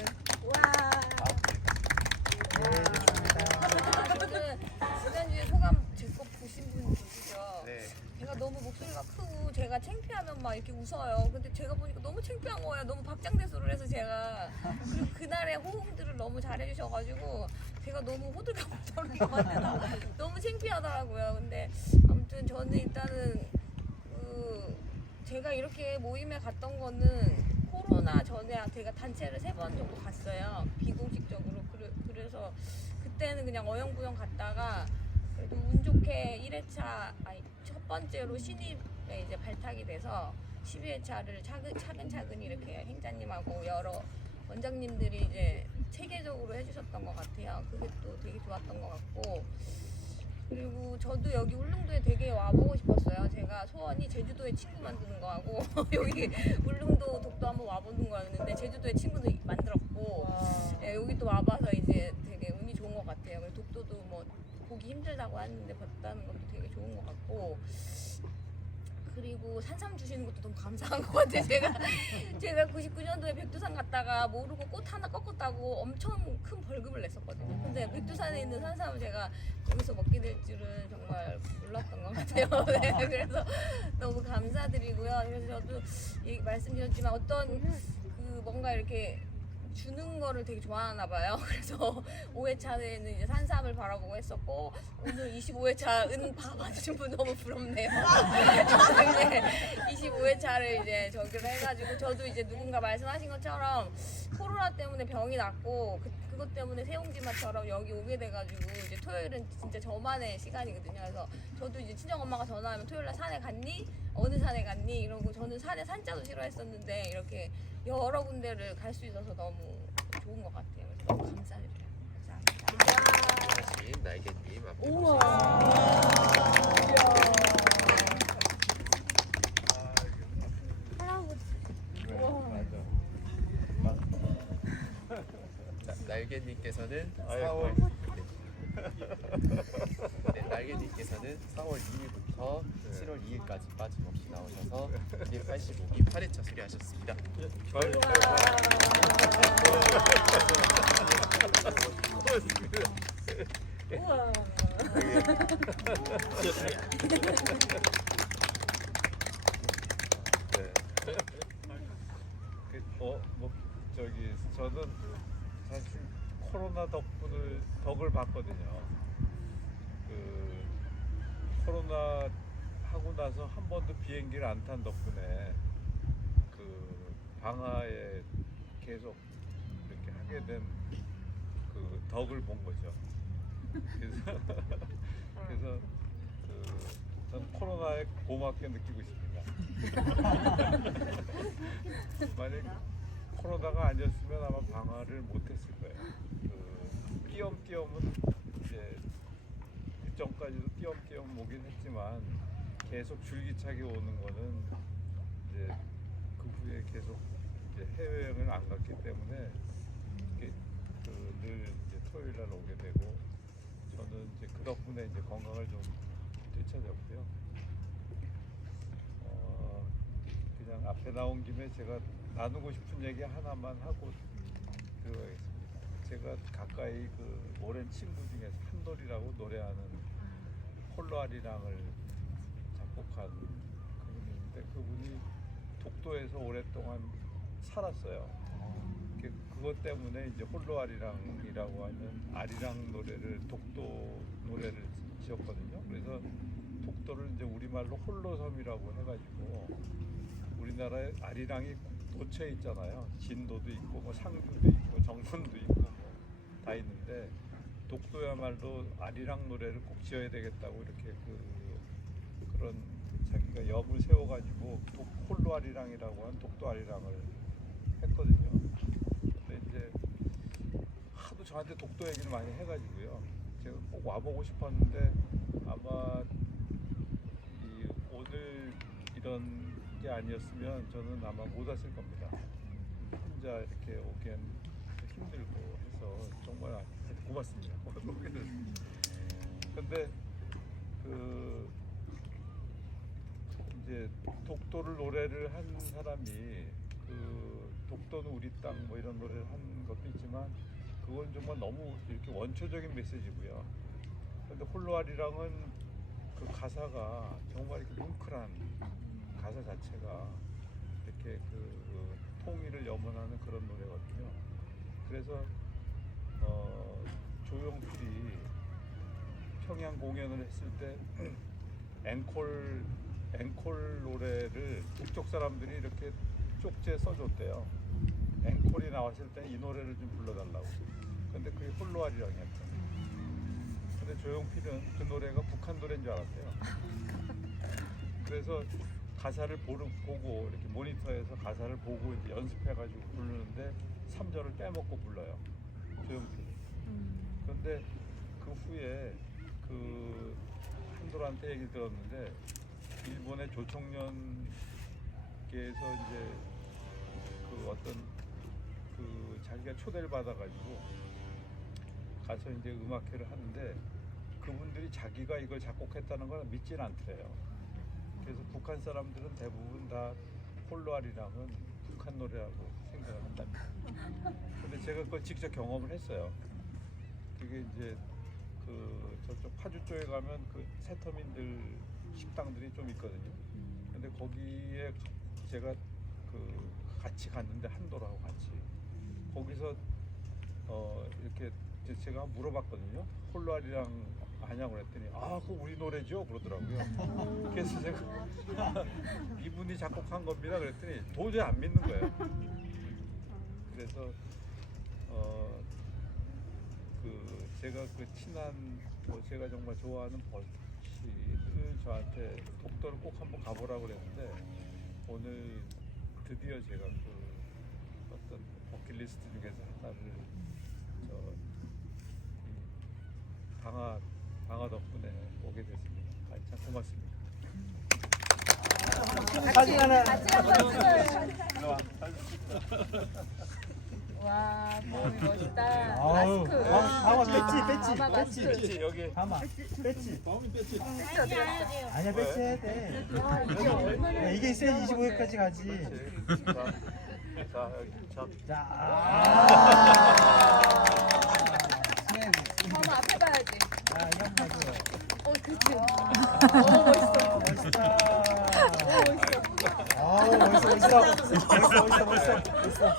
지난주에 소감 제 거 보신 분 계시죠? 네. 제가 너무 목소리가 크고 제가 창피하면 막 이렇게 웃어요. 근데 제가 보니까 너무 창피한 거예요. 너무 박장대소를 해서 제가 그리고 그날의 호응들을 너무 잘해주셔가지고 제가 너무 호들갑 떠는 것 같아서 너무 창피하더라고요. 근데 아무튼 저는 일단은 제가 이렇게 모임에 갔던 거는 코로나 전에 제가 단체를 3번 정도 갔어요. 비공식적으로. 그래서 그때는 그냥 어영부영 갔다가 그래도 운 좋게 1회차 첫 번째로 신입에 이제 발탁이 돼서 12회차를 차근차근 이렇게 행자님하고 여러 원장님들이 이제 체계적으로 해주셨던 것 같아요. 그게 또 되게 좋았던 것 같고 그리고 저도 여기 울릉도에 되게 와보고 싶었어요. 제가 소원이 제주도에 친구 만드는 거하고 여기 울릉도 독도 한번 와보는 거였는데 제주도에 친구도 만들었고 예, 여기 또 와봐서 이제 되게 운이 좋은 것 같아요. 그래서 독도도 뭐 보기 힘들다고 하는데 봤다는 것도 되게 좋은 것 같고 그리고 산삼 주시는 것도 너무 감사한 것 같아요. 제가 99년도에 백두산 갔다가 모르고 꽃 하나 꺾었다고 엄청 큰 벌금을 냈었거든요. 근데 백두산에 있는 산삼을 제가 여기서 먹게 될 줄은 정말 몰랐던 것 같아요. 네, 그래서 너무 감사드리고요. 그래서 저도 말씀드렸지만 어떤 그 뭔가 이렇게 주는 거를 되게 좋아하나 봐요. 그래서 5회차에는 이제 산삼을 바라보고 했었고 오늘 25회차 은파 받으신 분 너무 부럽네요. 이제 25회차를 이제 저기를 해가지고 저도 이제 누군가 말씀하신 것처럼 코로나 때문에 병이 났고 그것 때문에 새옹지마처럼 여기 오게 돼가지고 이제 토요일은 진짜 저만의 시간이거든요. 그래서 저도 이제 친정 엄마가 전화하면 토요일날 산에 갔니? 어느 산에 갔니? 이러고 저는 산에 산자도 싫어했었는데 이렇게 여러 군데를 갈 수 있어서 너무 좋은 것 같아요. 그래서 너무 감사드려요. 감사합니다. 하신 날개님 앞에 우와. 날개님께서는 아이고. 4월 네, 날개님께서는 4월 2일부터 7월 2일까지 빠짐없이 나오셔서 185기 8회차 수리하셨습니다. 우와. 뭐 저기 저는 사실 코로나 덕을 봤거든요. 그 코로나 하고 나서 한 번도 비행기를 안 탄 덕분에 그 방하에 계속 이렇게 하게 된 그 덕을 본 거죠. 그래서 전 코로나에 고맙게 느끼고 있습니다. 만약 코로나가 아니었으면 아마 방화를 못했을 거예요. 그 띄엄띄엄은 이제 그 전까지도 띄엄띄엄 오긴 했지만 계속 줄기차게 오는 거는 이제 그 후에 계속 이제 해외여행을 안 갔기 때문에 늘 이제 토요일 날 오게 되고 저는 이제 그 덕분에 이제 건강을 좀 되찾았고요. 그냥 앞에 나온 김에 제가 나누고 싶은 얘기 하나만 하고 들어가겠습니다. 제가 가까이 그 오랜 친구 중에서 한돌이라고 노래하는 홀로아리랑을 작곡한 그분이 있는데 그분이 독도에서 오랫동안 살았어요. 그것 때문에 이제 홀로아리랑이라고 하는 아리랑 노래를 독도 노래를 지었거든요. 그래서 독도를 이제 우리말로 홀로섬이라고 해가지고 우리나라에 아리랑이 도처에 있잖아요. 진도도 있고 뭐 상주도 있고 정선도 있고 뭐 다 있는데 독도야말로 아리랑 노래를 꼭 지어야 되겠다고 이렇게 그런 자기가 염을 세워가지고 홀로 아리랑이라고 한 독도 아리랑을 했거든요. 근데 이제 하도 저한테 독도 얘기를 많이 해가지고요. 제가 꼭 와보고 싶었는데 아마 오늘 이런 게 아니었으면 저는 아마 못 왔을 겁니다. 혼자 이렇게 오기엔 힘들고 해서 정말 고맙습니다. 근데 이제 독도를 노래를 한 사람이 독도는 우리 땅 뭐 이런 노래를 한 것도 있지만 그건 정말 너무 이렇게 원초적인 메시지고요. 근데 홀로아리랑은 그 가사가 정말 이렇게 뭉클한 가사 자체가 이렇게 통일을 염원하는 그런 노래거든요. 그래서 조용필이 평양 공연을 했을 때 앵콜 노래를 북쪽 사람들이 이렇게 쪽지에 써줬대요. 앵콜이 나왔을 때 이 노래를 좀 불러달라고. 근데 그게 홀로아리랑이었죠. 근데 조용필은 그 노래가 북한 노래인 줄 알았대요. 그래서 가사를 보고 이렇게 모니터에서 가사를 보고 이제 연습해가지고 부르는데 3절을 빼먹고 불러요. 조용필이. 그런데 그 후에 그 한돌한테 얘기 들었는데 일본의 조총련께서 이제 그 어떤 그 자기가 초대를 받아가지고 가서 이제 음악회를 하는데 그분들이 자기가 이걸 작곡했다는 걸 믿지는 않더래요. 그래서 북한 사람들은 대부분 다 홀로아리랑은 북한 노래라고 생각을 한답니다. 근데 제가 그걸 직접 경험을 했어요. 그게 이제 그 저쪽 파주 쪽에 가면 그 세터민들 식당들이 좀 있거든요. 근데 거기에 제가 그 같이 갔는데 한돌하고 같이 거기서 이렇게 제가 물어봤거든요. 홀로아리랑 아냐고 그랬더니 아 그거 우리 노래죠 그러더라고요. 그래서 제가 이분이 작곡한 겁니다 그랬더니 도저히 안 믿는 거예요. 그래서 그 제가 그 친한 제가 정말 좋아하는 버시를 저한테 독도를 꼭 한번 가보라고 그랬는데 오늘 드디어 제가 그 어떤 버킷리스트 중에서 하나를 방아 덕분에 오게 됐습니다. 참 고맙습니다. 사진 하나. 와, 봄이 멋있다. 아우, 마스크. 방아 배지. 마마 마스크. 그렇지 여기 방아 배지. 진짜 어디 갔어? 아니야 배지 해야 돼. 와, 이게 얼마나 야, 이게 있어야 25회까지 가지. 자 여기 참 마마 앞에 봐야지. 아, 이 형까지. 그치. 멋있다. 멋있어.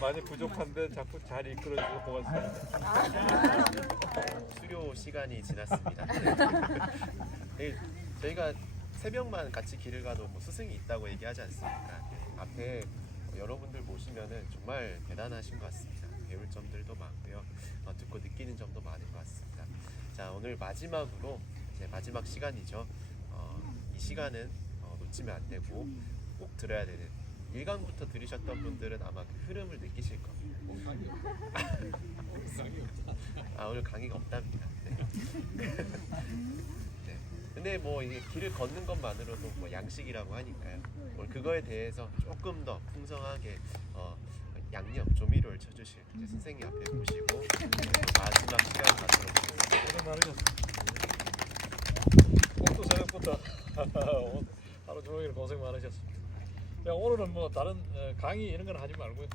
많이 부족한데 자꾸 잘 이끌어주셔서 고맙습니다. 수료 시간이 지났습니다. 네, 저희가 새벽만 같이 길을 가도 뭐 스승이 있다고 얘기하지 않습니까? 앞에 여러분들 보시면은 정말 대단하신 것 같습니다. 배울 점들도 많고요. 듣고 느끼는 점도 많은 것 같습니다. 자, 오늘 마지막으로 이제 마지막 시간이죠. 이 시간은 놓치면 안 되고 꼭 들어야 되는 1강부터 들으셨던 분들은 아마 그 흐름을 느끼실 겁니다. 오늘 강의가 없답니다. 네. 네. 근데 뭐 이게 길을 걷는 것만으로도 뭐 양식이라고 하니까요. 오늘 그거에 대해서 조금 더 풍성하게 양념, 조미료를 쳐주실 이제 선생님 앞에 모시고 마지막 시간 갖도록 하겠습니다. 고생 많으셨습니다. 꼭두 새벽부터 하루 종일 고생 많으셨습니다. 오늘은 뭐 다른 강의 이런 건 하지 말고요.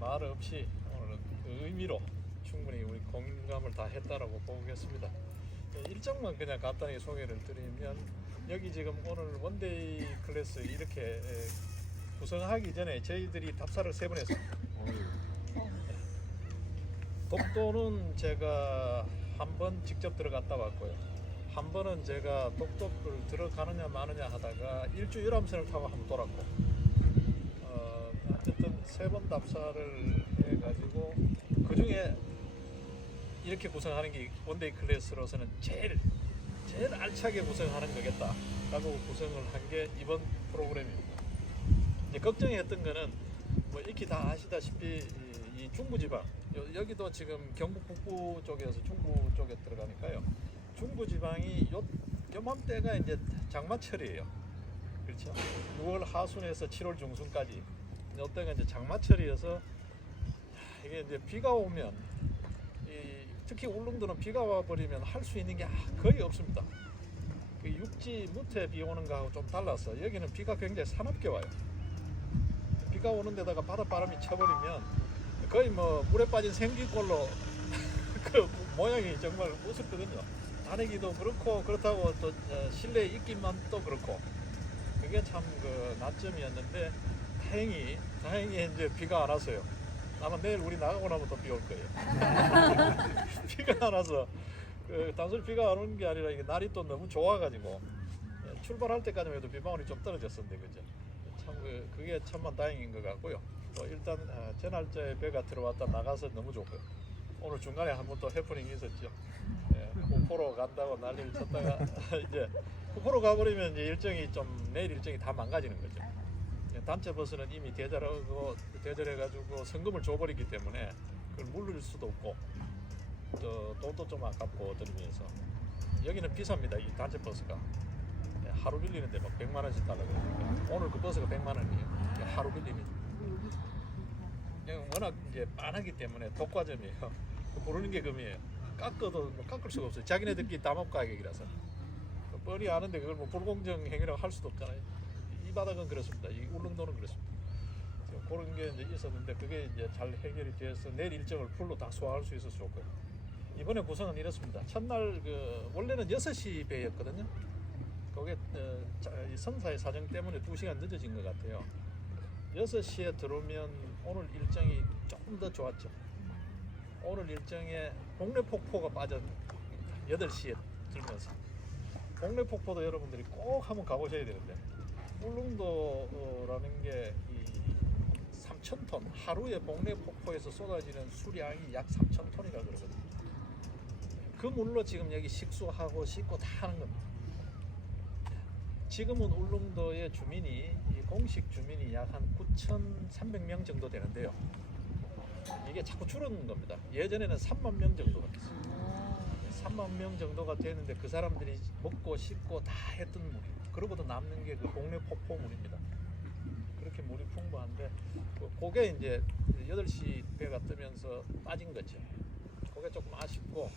말 없이 오늘은 그 의미로 충분히 우리 공감을 다 했다라고 보겠습니다. 일정만 그냥 간단히 소개를 드리면 여기 지금 오늘 원데이 클래스 이렇게 구성하기 전에 저희들이 답사를 3번 했습니다. 독도는 제가 한 번 직접 들어갔다 왔고요. 한 번은 제가 독도를 들어가느냐 마느냐 하다가 일주 유람선을 타고 한번 돌았고 어쨌든 3번 답사를 해가지고 그 중에 이렇게 구성하는 게 원데이 클래스로서는 제일 알차게 구성하는 거겠다 라고 구성을 한 게 이번 프로그램입니다. 이제 걱정했던 거는 뭐 익히 다 아시다시피 이 중부지방 여기도 지금 경북 북부 쪽에서 중부 쪽에 들어가니까요. 중부지방이 요맘때가 이제 장마철이에요. 그렇죠? 6월 하순에서 7월 중순까지 이때가 이제 장마철이어서 이게 이제 비가 오면 특히 울릉도는 비가 와버리면 할 수 있는 게 거의 없습니다. 그 육지 무태 비 오는 거하고 좀 달라서 여기는 비가 굉장히 사납게 와요. 비가 오는 데다가 바닷바람이 쳐버리면 거의 뭐 물에 빠진 생쥐꼴로 그 모양이 정말 우습거든요. 다니기도 그렇고 그렇다고 또 실내에 있기만 또 그렇고 그게 참 그 단점이었는데 다행히 이제 비가 안 왔어요. 아마 내일 우리 나가고 나면 또 비 올 거예요. 비가 안 와서 단순히 비가 안 오는 게 아니라 이게 날이 또 너무 좋아가지고 출발할 때까지만 해도 비방울이 좀 떨어졌었는데 그죠? 참 그게 참만 다행인 것 같고요. 또 일단 제 날짜에 배가 들어왔다 나가서 너무 좋고요. 오늘 중간에 한 번 또 해프닝이 있었죠. 후포로 간다고 난리를 쳤다가 이제 후포로 가버리면 이제 일정이 좀 내일 일정이 다 망가지는 거죠. 단체 버스는 이미 대절해가지고 성금을 줘버리기 때문에 그걸 물릴 수도 없고 돈도 좀 아깝고 들으면서 여기는 비쌉니다. 이 단체 버스가 하루 빌리는데 막 100만 원씩 달라고 그러니까 오늘 그 버스가 100만 원이에요. 하루 빌리면 그냥 워낙 이제 빤하기 때문에 독과점이에요. 부르는 게 금이에요. 깎아도 뭐 깎을 수가 없어요. 자기네들끼리 담합 가격이라서 뻔히 아는데 그걸 뭐 불공정 행위라고 할 수도 없잖아요. 이 바닥은 그렇습니다. 이 울릉도는 그렇습니다. 그런 게 이제 있었는데 그게 이제 잘 해결이 돼서 내일 일정을 풀로 다 소화할 수 있어서 좋고요. 이번에 구성은 이렇습니다. 첫날 그 원래는 6시 배였거든요. 그게 이 선사의 사정 때문에 2시간 늦어진 것 같아요. 6시에 들어오면 오늘 일정이 조금 더 좋았죠. 오늘 일정에 복례폭포가 빠져 8시에 들면서 복례폭포도 여러분들이 꼭 한번 가보셔야 되는데 울릉도라는 게 이 3,000톤 하루에 복례폭포에서 쏟아지는 수량이 약 3,000톤이라 그러거든요. 그 물로 지금 여기 식수하고 씻고 다 하는 겁니다. 지금은 울릉도의 주민이 이 공식 주민이 약 한 9,300명 정도 되는데요. 이게 자꾸 줄어드는 겁니다. 예전에는 3만 명 정도가 됐어요. 3만 명 정도가 되는데 그 사람들이 먹고 씻고 다 했던 물이 그러고도 남는 게 그 복례 폭포물입니다. 그렇게 물이 풍부한데 그게 이제 8시 배가 뜨면서 빠진 거죠. 그게 조금 아쉽고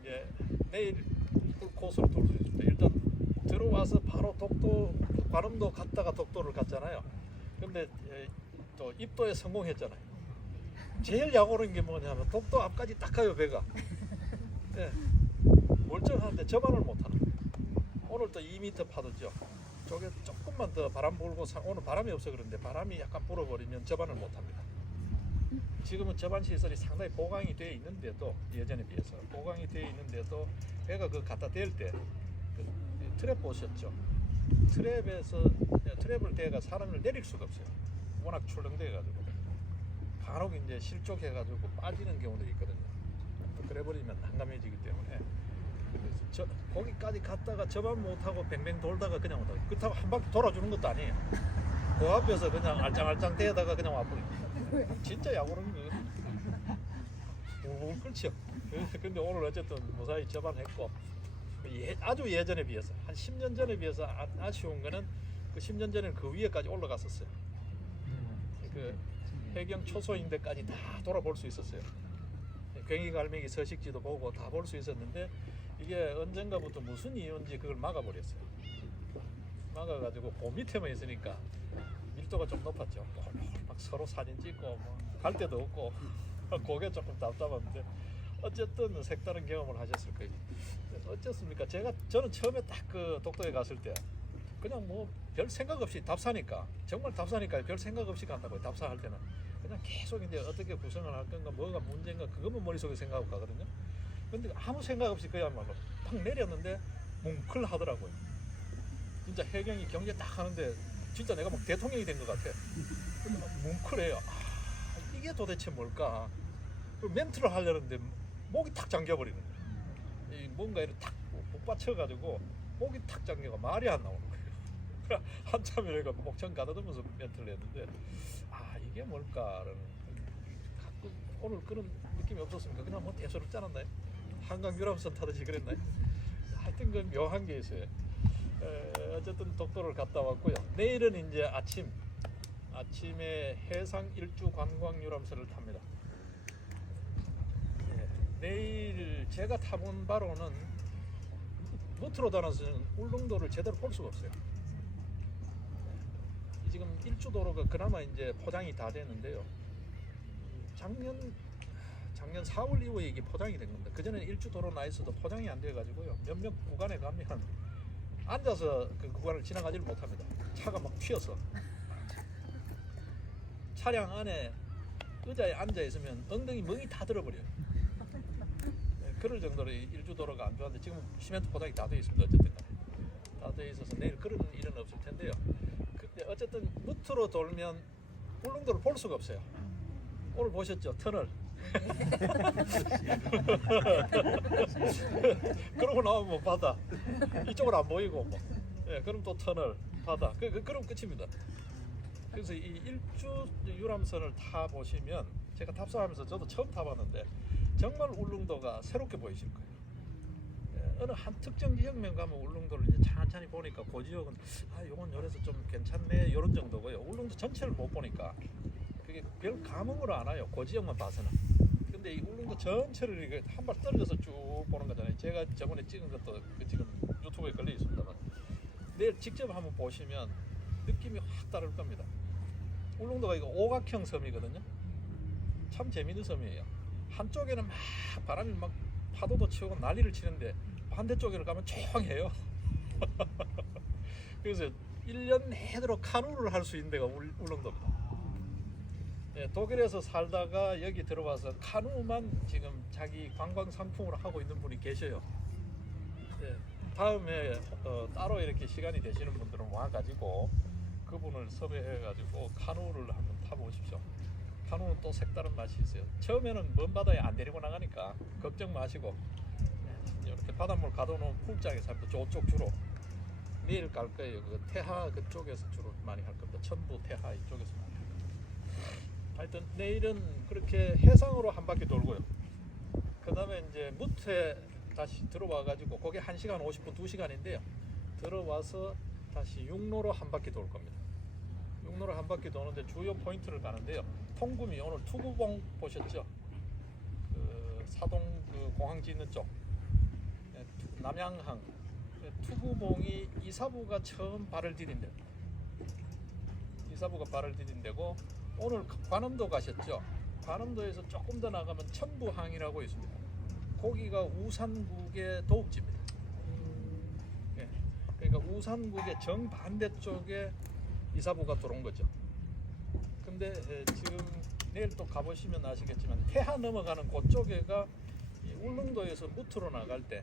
이제 내일 코스로 돌 수 있습니다. 일단 들어와서 바로 독도 관음도 갔다가 독도를 갔잖아요. 근데 또 입도에 성공했잖아요. 제일 약오른 게 뭐냐면 독도 앞까지 딱 가요 배가. 예, 멀쩡한데 저반을 못하는 거예요. 오늘 또 2m 파도죠. 저게 조금만 더 바람 불고 오늘 바람이 없어 그런데 바람이 약간 불어버리면 저반을 못합니다. 지금은 저반 시설이 상당히 보강이 되어 있는데도 예전에 비해서 보강이 되어 있는데도 배가 그 갖다 댈 때 그 트랩 보셨죠? 트랩을 대가 사람을 내릴 수가 없어요. 워낙 출렁대 가지고 간혹 이제 실족해 가지고 빠지는 경우도 있거든요. 그래 버리면 난감해지기 때문에 그래서 거기까지 갔다가 저반 못하고 뱅뱅 돌다가 그냥 오다가 그렇다고 한 바퀴 돌아주는 것도 아니에요. 그 앞에서 그냥 알짱알짱 대다가 그냥 와버립니다. 진짜 야구는 그 그렇죠. 근데 오늘 어쨌든 무사히 저반했고 아주 예전에 비해서 한 10년 전에 비해서 아쉬운 거는 그 10년 전에는 그 위에까지 올라갔었어요. 그 해경 초소인데까지 다 돌아볼 수 있었어요. 괭이갈매기 서식지도 보고 다 볼 수 있었는데 이게 언젠가부터 무슨 이유인지 그걸 막아버렸어요. 막아가지고 그 밑에만 있으니까 밀도가 좀 높았죠. 막 서로 사진 찍고 뭐 갈 데도 없고 그게 조금 답답한데 어쨌든 색다른 경험을 하셨을 거예요. 어쨌습니까? 저는 처음에 딱 그 독도에 갔을 때 그냥 뭐 별 생각 없이 답사니까 정말 답사니까 별 생각 없이 간다고요. 답사할 때는 그냥 계속 이제 어떻게 구성을 할 건가 뭐가 문제인가 그것만 머릿속에 생각하고 가거든요. 근데 아무 생각 없이 그야말로 딱 내렸는데 뭉클하더라고요. 진짜 해경이 경제 딱 하는데 진짜 내가 막 대통령이 된 것 같아. 뭉클해요. 이게 도대체 뭘까? 멘트를 하려는데 목이 탁 잠겨버리는 거예요. 뭔가 이렇게 탁 복받쳐가지고 목이 탁 잠겨가 말이 안 나오는 거예요. 한참 이래가 목청 가다듬으면서 멘트를 했는데 이게 뭘까라는 가끔 오늘 그런 느낌이 없었습니까? 그냥 뭐 대수롭지 않았나요? 한강 유람선 타듯이 그랬나요? 하여튼 그 묘한 게 있어요. 어쨌든 독도를 갔다 왔고요. 내일은 이제 아침에 해상 일주 관광 유람선을 탑니다. 내일 제가 타본 바로는 무트로 다녀서는 울릉도를 제대로 볼 수가 없어요. 지금 일주도로가 그나마 이제 포장이 다 됐는데요. 작년 4월 이후에 이게 포장이 된 겁니다. 그전에는 일주도로 나 있어도 포장이 안 돼가지고요. 몇몇 구간에 가면 앉아서 그 구간을 지나가지를 못합니다. 차가 막 튀어서 차량 안에 의자에 앉아 있으면 엉덩이 멍이 다 들어버려요. 그럴 정도로 일주도로가 안 좋았는데 지금 시멘트 포장이 다 되어 있습니다. 어쨌든 다 되어 있어서 내일 그런 일은 없을 텐데요. 근데 어쨌든 무트로 돌면 울릉도를 볼 수가 없어요. 오늘 보셨죠? 터널. 그러고 나오면 뭐 바다. 이쪽은 안 보이고 뭐. 그럼 또 터널, 바다. 그럼 끝입니다. 그래서 이 일주 유람선을 타 보시면 제가 탑사하면서 저도 처음 타봤는데 정말 울릉도가 새롭게 보이실 거예요. 예, 어느 한 특정 지역면 가면 울릉도를 이제 천천히 보니까 그 지역은 요건 요래서 좀 괜찮네 이런 정도고요. 울릉도 전체를 못 보니까 그게 별 감흥으로 안 와요. 그 지역만 봐서는. 근데 이 울릉도 전체를 이게 한 발 떨어져서 쭉 보는 거잖아요. 제가 저번에 찍은 것도 지금 유튜브에 걸려 있습니다만 내일 직접 한번 보시면 느낌이 확 다를 겁니다. 울릉도가 이거 오각형 섬이거든요. 참 재밌는 섬이에요. 한쪽에는 막 바람이 막 파도도 치고 난리를 치는데 반대쪽으로 가면 조용해요. 그래서 1년 내도록 카누를 할 수 있는 데가 울릉도입니다. 예, 독일에서 살다가 여기 들어와서 카누만 지금 자기 관광 상품으로 하고 있는 분이 계셔요. 예, 다음에 따로 이렇게 시간이 되시는 분들은 와가지고 그분을 섭외해가지고 카누를 한번 타보십시오. 카누는 또 색다른 맛이 있어요. 처음에는 먼 바다에 안 데리고 나가니까 걱정 마시고 이렇게 바닷물 가둬놓은 풀장에 살고 저쪽 주로 내일 갈 거예요. 그 태하 그쪽에서 주로 많이 할 겁니다. 천부 태하 이쪽에서 많이 할 겁니다. 하여튼 내일은 그렇게 해상으로 한 바퀴 돌고요. 그 다음에 이제 무트에 다시 들어와 가지고 그게 1시간 50분 2시간인데요. 들어와서 다시 육로로 한 바퀴 돌 겁니다. 육로로 한 바퀴 도는데 주요 포인트를 가는데요. 통구미 오늘 투구봉 보셨죠? 그 사동 그 공항 짓는 쪽 남양항 투구봉이 이사부가 처음 발을 디딘 데. 이사부가 발을 디딘 데고 오늘 관음도 가셨죠? 관음도에서 조금 더 나가면 천부항이라고 있습니다. 거기가 우산국의 도읍지입니다. 예. 그러니까 우산국의 정반대쪽에 이사부가 들어온 거죠. 근데 지금 내일 또 가보시면 아시겠지만 태하 넘어가는 그쪽에가 울릉도에서 무트로 나갈 때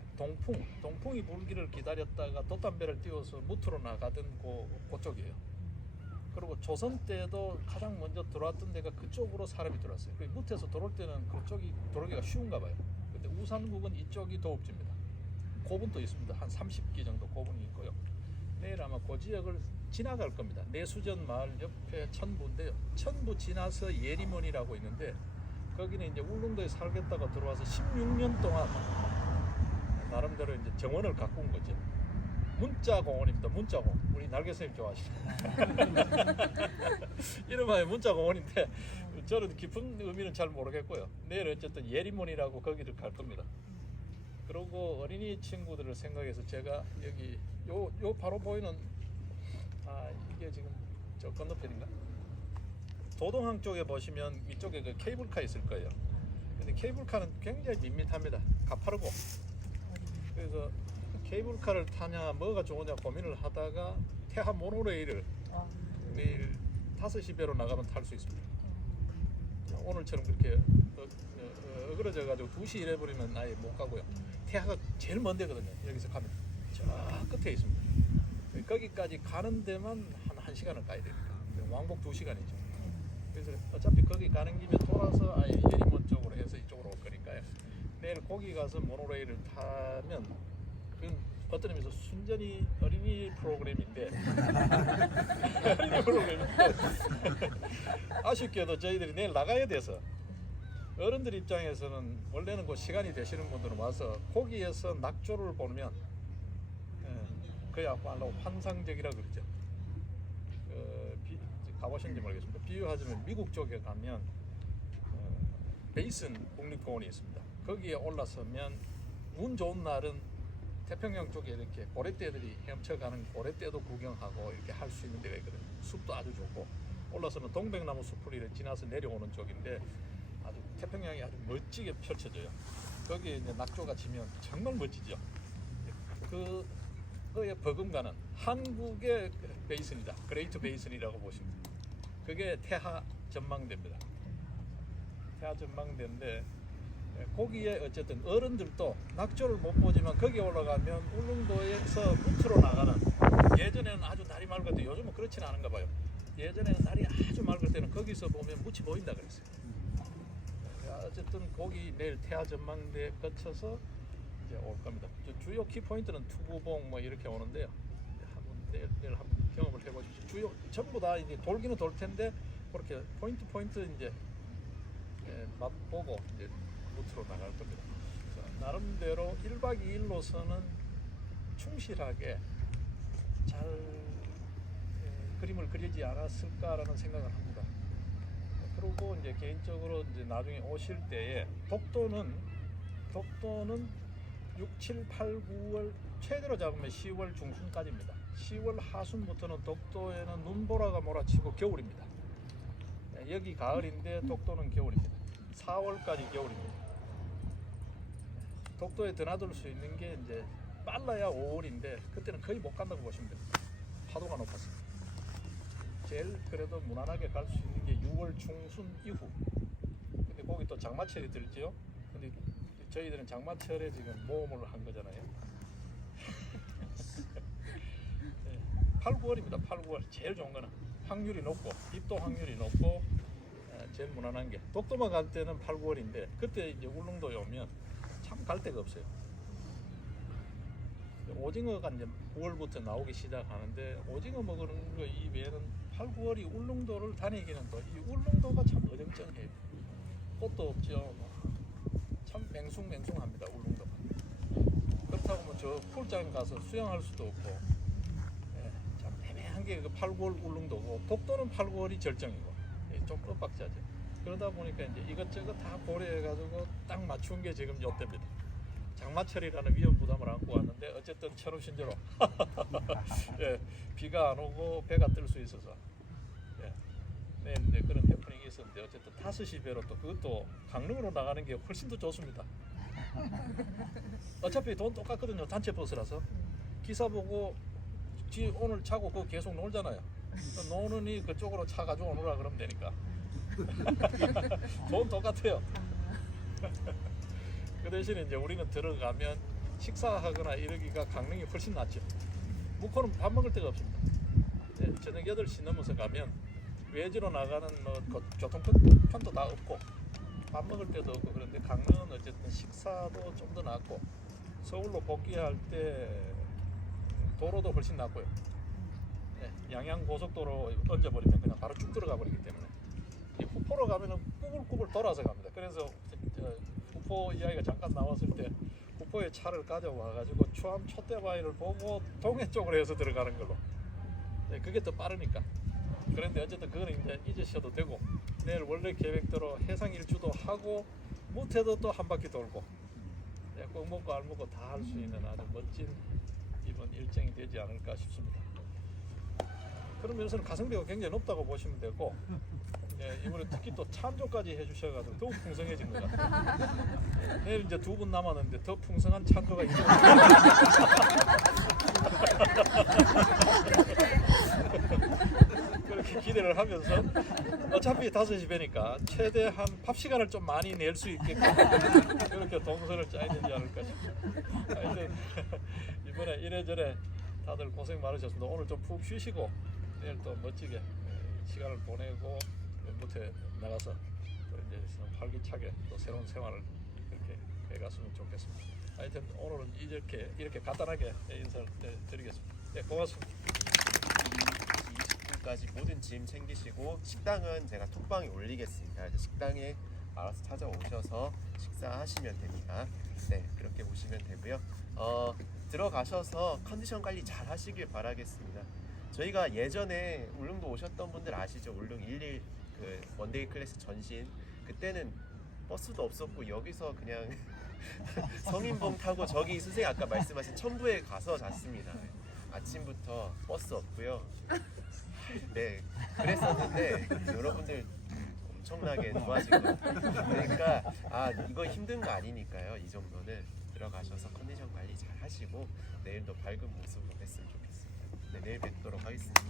동풍이 불기를 기다렸다가 돛담배를 띄워서 무트로 나가던 그쪽이에요. 그리고 조선 때도 가장 먼저 들어왔던 데가 그쪽으로 사람이 들어왔어요. 그 무트에서 들어올 때는 그쪽이 들어오기가 쉬운가 봐요. 근데 우산국은 이쪽이 도읍지입니다. 고분도 있습니다. 한 30기 정도 고분이 있고요. 내일 아마 그 지역을 지나갈 겁니다. 내수전 마을 옆에 천부인데요. 천부 지나서 예리문이라고 있는데 거기는 이제 울릉도에 살겠다가 들어와서 16년 동안 나름대로 이제 정원을 가꾼 거죠. 문자공원입니다. 문자공원. 우리 날개 선생님 좋아하시죠? 이름하여 문자공원인데 저는 깊은 의미는 잘 모르겠고요. 내일 어쨌든 예리문이라고 거기를 갈 겁니다. 그리고 어린이 친구들을 생각해서 제가 여기 요 바로 보이는 이게 지금 저 건너편인가? 도동항 쪽에 보시면 위쪽에 그 케이블카 있을 거예요. 근데 케이블카는 굉장히 밋밋합니다. 가파르고. 그래서 케이블카를 타냐 뭐가 좋으냐 고민을 하다가 태하 모노레일을 내일 5시 배로 나가면 탈 수 있습니다. 오늘처럼 그렇게 어그러져 가지고 2시 이래 버리면 아예 못 가고요. 태하가 제일 먼 데거든요. 여기서 가면 저 끝에 있습니다. 거기까지 가는 데만 한 1시간을 가야 됩니다. 왕복 2시간이죠. 그래서 어차피 거기 가는 김에 돌아서 아예 예리문 쪽으로 해서 이쪽으로 올 거니까요. 내일 거기 가서 모노레일을 타면 그건 어떤 의미에서 순전히 어린이 프로그램인데 어린이 프로그램인데 아쉽게도 저희들이 내일 나가야 돼서 어른들 입장에서는 원래는 그 시간이 되시는 분들은 와서 거기에서 낙조를 보면 그야말로 환상적이라 그러죠. 가보셨는지 모르겠습니다. 비유하자면 미국 쪽에 가면 베이슨 국립공원이 있습니다. 거기에 올라서면 운 좋은 날은 태평양 쪽에 이렇게 고래떼들이 헤엄쳐가는 고래떼도 구경하고 이렇게 할 수 있는 데가 있거든요. 숲도 아주 좋고 올라서면 동백나무 숲을 이렇게 지나서 내려오는 쪽인데 아주 태평양이 아주 멋지게 펼쳐져요. 거기에 이제 낙조가 지면 정말 멋지죠. 그거에 버금가는 한국의 베이슨이다. 그레이트 베이슨이라고 보시면 됩니다. 그게 태하 전망대입니다. 태하 전망대인데 거기에 어쨌든 어른들도 낙조를 못 보지만 거기 올라가면 울릉도에서 무트로 나가는 예전에는 아주 날이 맑을 때 요즘은 그렇지는 않은가 봐요. 예전에는 날이 아주 맑을 때는 거기서 보면 무치 보인다 그랬어요. 어쨌든 거기 내일 태하 전망대 거쳐서 이제 올 겁니다. 주요 키포인트는 투구봉 뭐 이렇게 오는데요. 한번 내일 한번 경험을 해보십시오. 주요 전부 다 이제 돌기는 돌 텐데 그렇게 포인트 이제 맛보고 이제 루트로 나갈 겁니다. 그래서 나름대로 1박 2일로서는 충실하게 잘 그림을 그리지 않았을까라는 생각을 합니다. 그리고 이제 개인적으로 이제 나중에 오실 때에 독도는 6, 7, 8, 9월 최대로 잡으면 10월 중순까지입니다. 10월 하순부터는 독도에는 눈보라가 몰아치고 겨울입니다. 여기 가을인데 독도는 겨울입니다. 4월까지 겨울입니다. 독도에 드나들 수 있는 게 이제 빨라야 5월인데 그때는 거의 못 간다고 보시면 됩니다. 파도가 높았습니다. 제일 그래도 무난하게 갈 수 있는 게 6월 중순 이후. 근데 거기 또 장마철이 들죠. 근데 저희들은 장마철에 지금 모험을 한 거잖아요. 8, 9월입니다. 8, 9월 제일 좋은 거는 확률이 높고 입도 확률이 높고 제일 무난한 게 독도만 갈 때는 8, 9월인데 그때 이제 울릉도에 오면 참 갈 데가 없어요. 오징어가 이제 9월부터 나오기 시작하는데 오징어 먹는 거 이외에는 8, 9월이 울릉도를 다니기는 또 이 울릉도가 참 어정쩡해요. 꽃도 없죠. 참 맹숭맹숭합니다. 울릉도가. 그렇다고 뭐 저 풀장 가서 수영할 수도 없고 참 애매한 게 그 8, 9월 울릉도고 독도는 8, 9월이 절정이고 좀 엇박자죠. 그러다 보니까 이제 이것저것 다 고려해가지고 딱 맞춘 게 지금 요때입니다. 장마철이라는 위험 부담을 안고 왔는데 어쨌든 천우신조로 예, 비가 안 오고 배가 뜰 수 있어서 내일 이제 그런 해프닝이 있었는데 어쨌든 5시 배로 또 그것도 강릉으로 나가는 게 훨씬 더 좋습니다. 어차피 돈 똑같거든요. 단체 버스라서 기사 보고 오늘 차고 그거 계속 놀잖아요. 노는이 그쪽으로 차 가지고 오느라 그러면 되니까 돈 똑같아요. 그 대신에 이제 우리는 들어가면 식사하거나 이러기가 강릉이 훨씬 낫죠. 묵호는 밥 먹을 데가 없습니다. 네, 저녁 8시 넘어서 가면 외지로 나가는 뭐 교통편도 다 없고 밥 먹을 데도 없고 그런데 강릉은 어쨌든 식사도 좀 더 낫고 서울로 복귀할 때 도로도 훨씬 낫고요. 네, 양양 고속도로 얹어버리면 그냥 바로 쭉 들어가 버리기 때문에 이 후포로 가면은 꾸불꾸불 돌아서 갑니다. 그래서 후포 이야기가 잠깐 나왔을 때 후포에 차를 가져와가지고 추암 촛대바위를 보고 동해 쪽으로 해서 들어가는 걸로. 네, 그게 더 빠르니까. 그런데 어쨌든 그거는 이제 잊으셔도 되고 내일 원래 계획대로 해상 일주도 하고 무태도 또 한 바퀴 돌고 네, 꼭 먹고 알 먹고 다 할 수 있는 아주 멋진 이번 일정이 되지 않을까 싶습니다. 그런 면에서는 가성비가 굉장히 높다고 보시면 되고 예, 이번에 특히 또 찬조까지 해주셔가지고 더욱 풍성해진 것 같아요. 내일 이제 2분 남았는데 더 풍성한 찬조가 있어요. 그렇게 기대를 하면서 어차피 5시 뵈니까 최대한 밥 시간을 좀 많이 낼 수 있게끔 그렇게 동선을 짜야 되지 않을까 싶습니다. 하여튼 이번에 이래저래 다들 고생 많으셨습니다. 오늘 좀 푹 쉬시고 내일 또 멋지게 시간을 보내고 무태 나가서 또 이제 활기차게 또 새로운 생활을 이렇게 해갔으면 좋겠습니다. 하여튼 오늘은 이렇게 간단하게 인사를 드리겠습니다. 네, 고맙습니다. 20분까지 모든 짐 챙기시고 식당은 제가 톡방에 올리겠습니다. 그래서 식당에 알아서 찾아오셔서 식사하시면 됩니다. 네, 그렇게 보시면 되고요. 들어가셔서 컨디션 관리 잘 하시길 바라겠습니다. 저희가 예전에 울릉도 오셨던 분들 아시죠? 울릉 11 그 원데이 클래스 전신 그때는 버스도 없었고 여기서 그냥 성인봉 타고 저기 선생님 아까 말씀하신 첨부에 가서 잤습니다. 아침부터 버스 없고요. 네, 그랬었는데 여러분들 엄청나게 도와지고 그러니까 이거 힘든 거 아니니까요. 이 정도는 들어가셔서 컨디션 관리 잘 하시고 내일도 밝은 모습으로 뵀으면 좋겠습니다. 네, 내일 뵙도록 하겠습니다.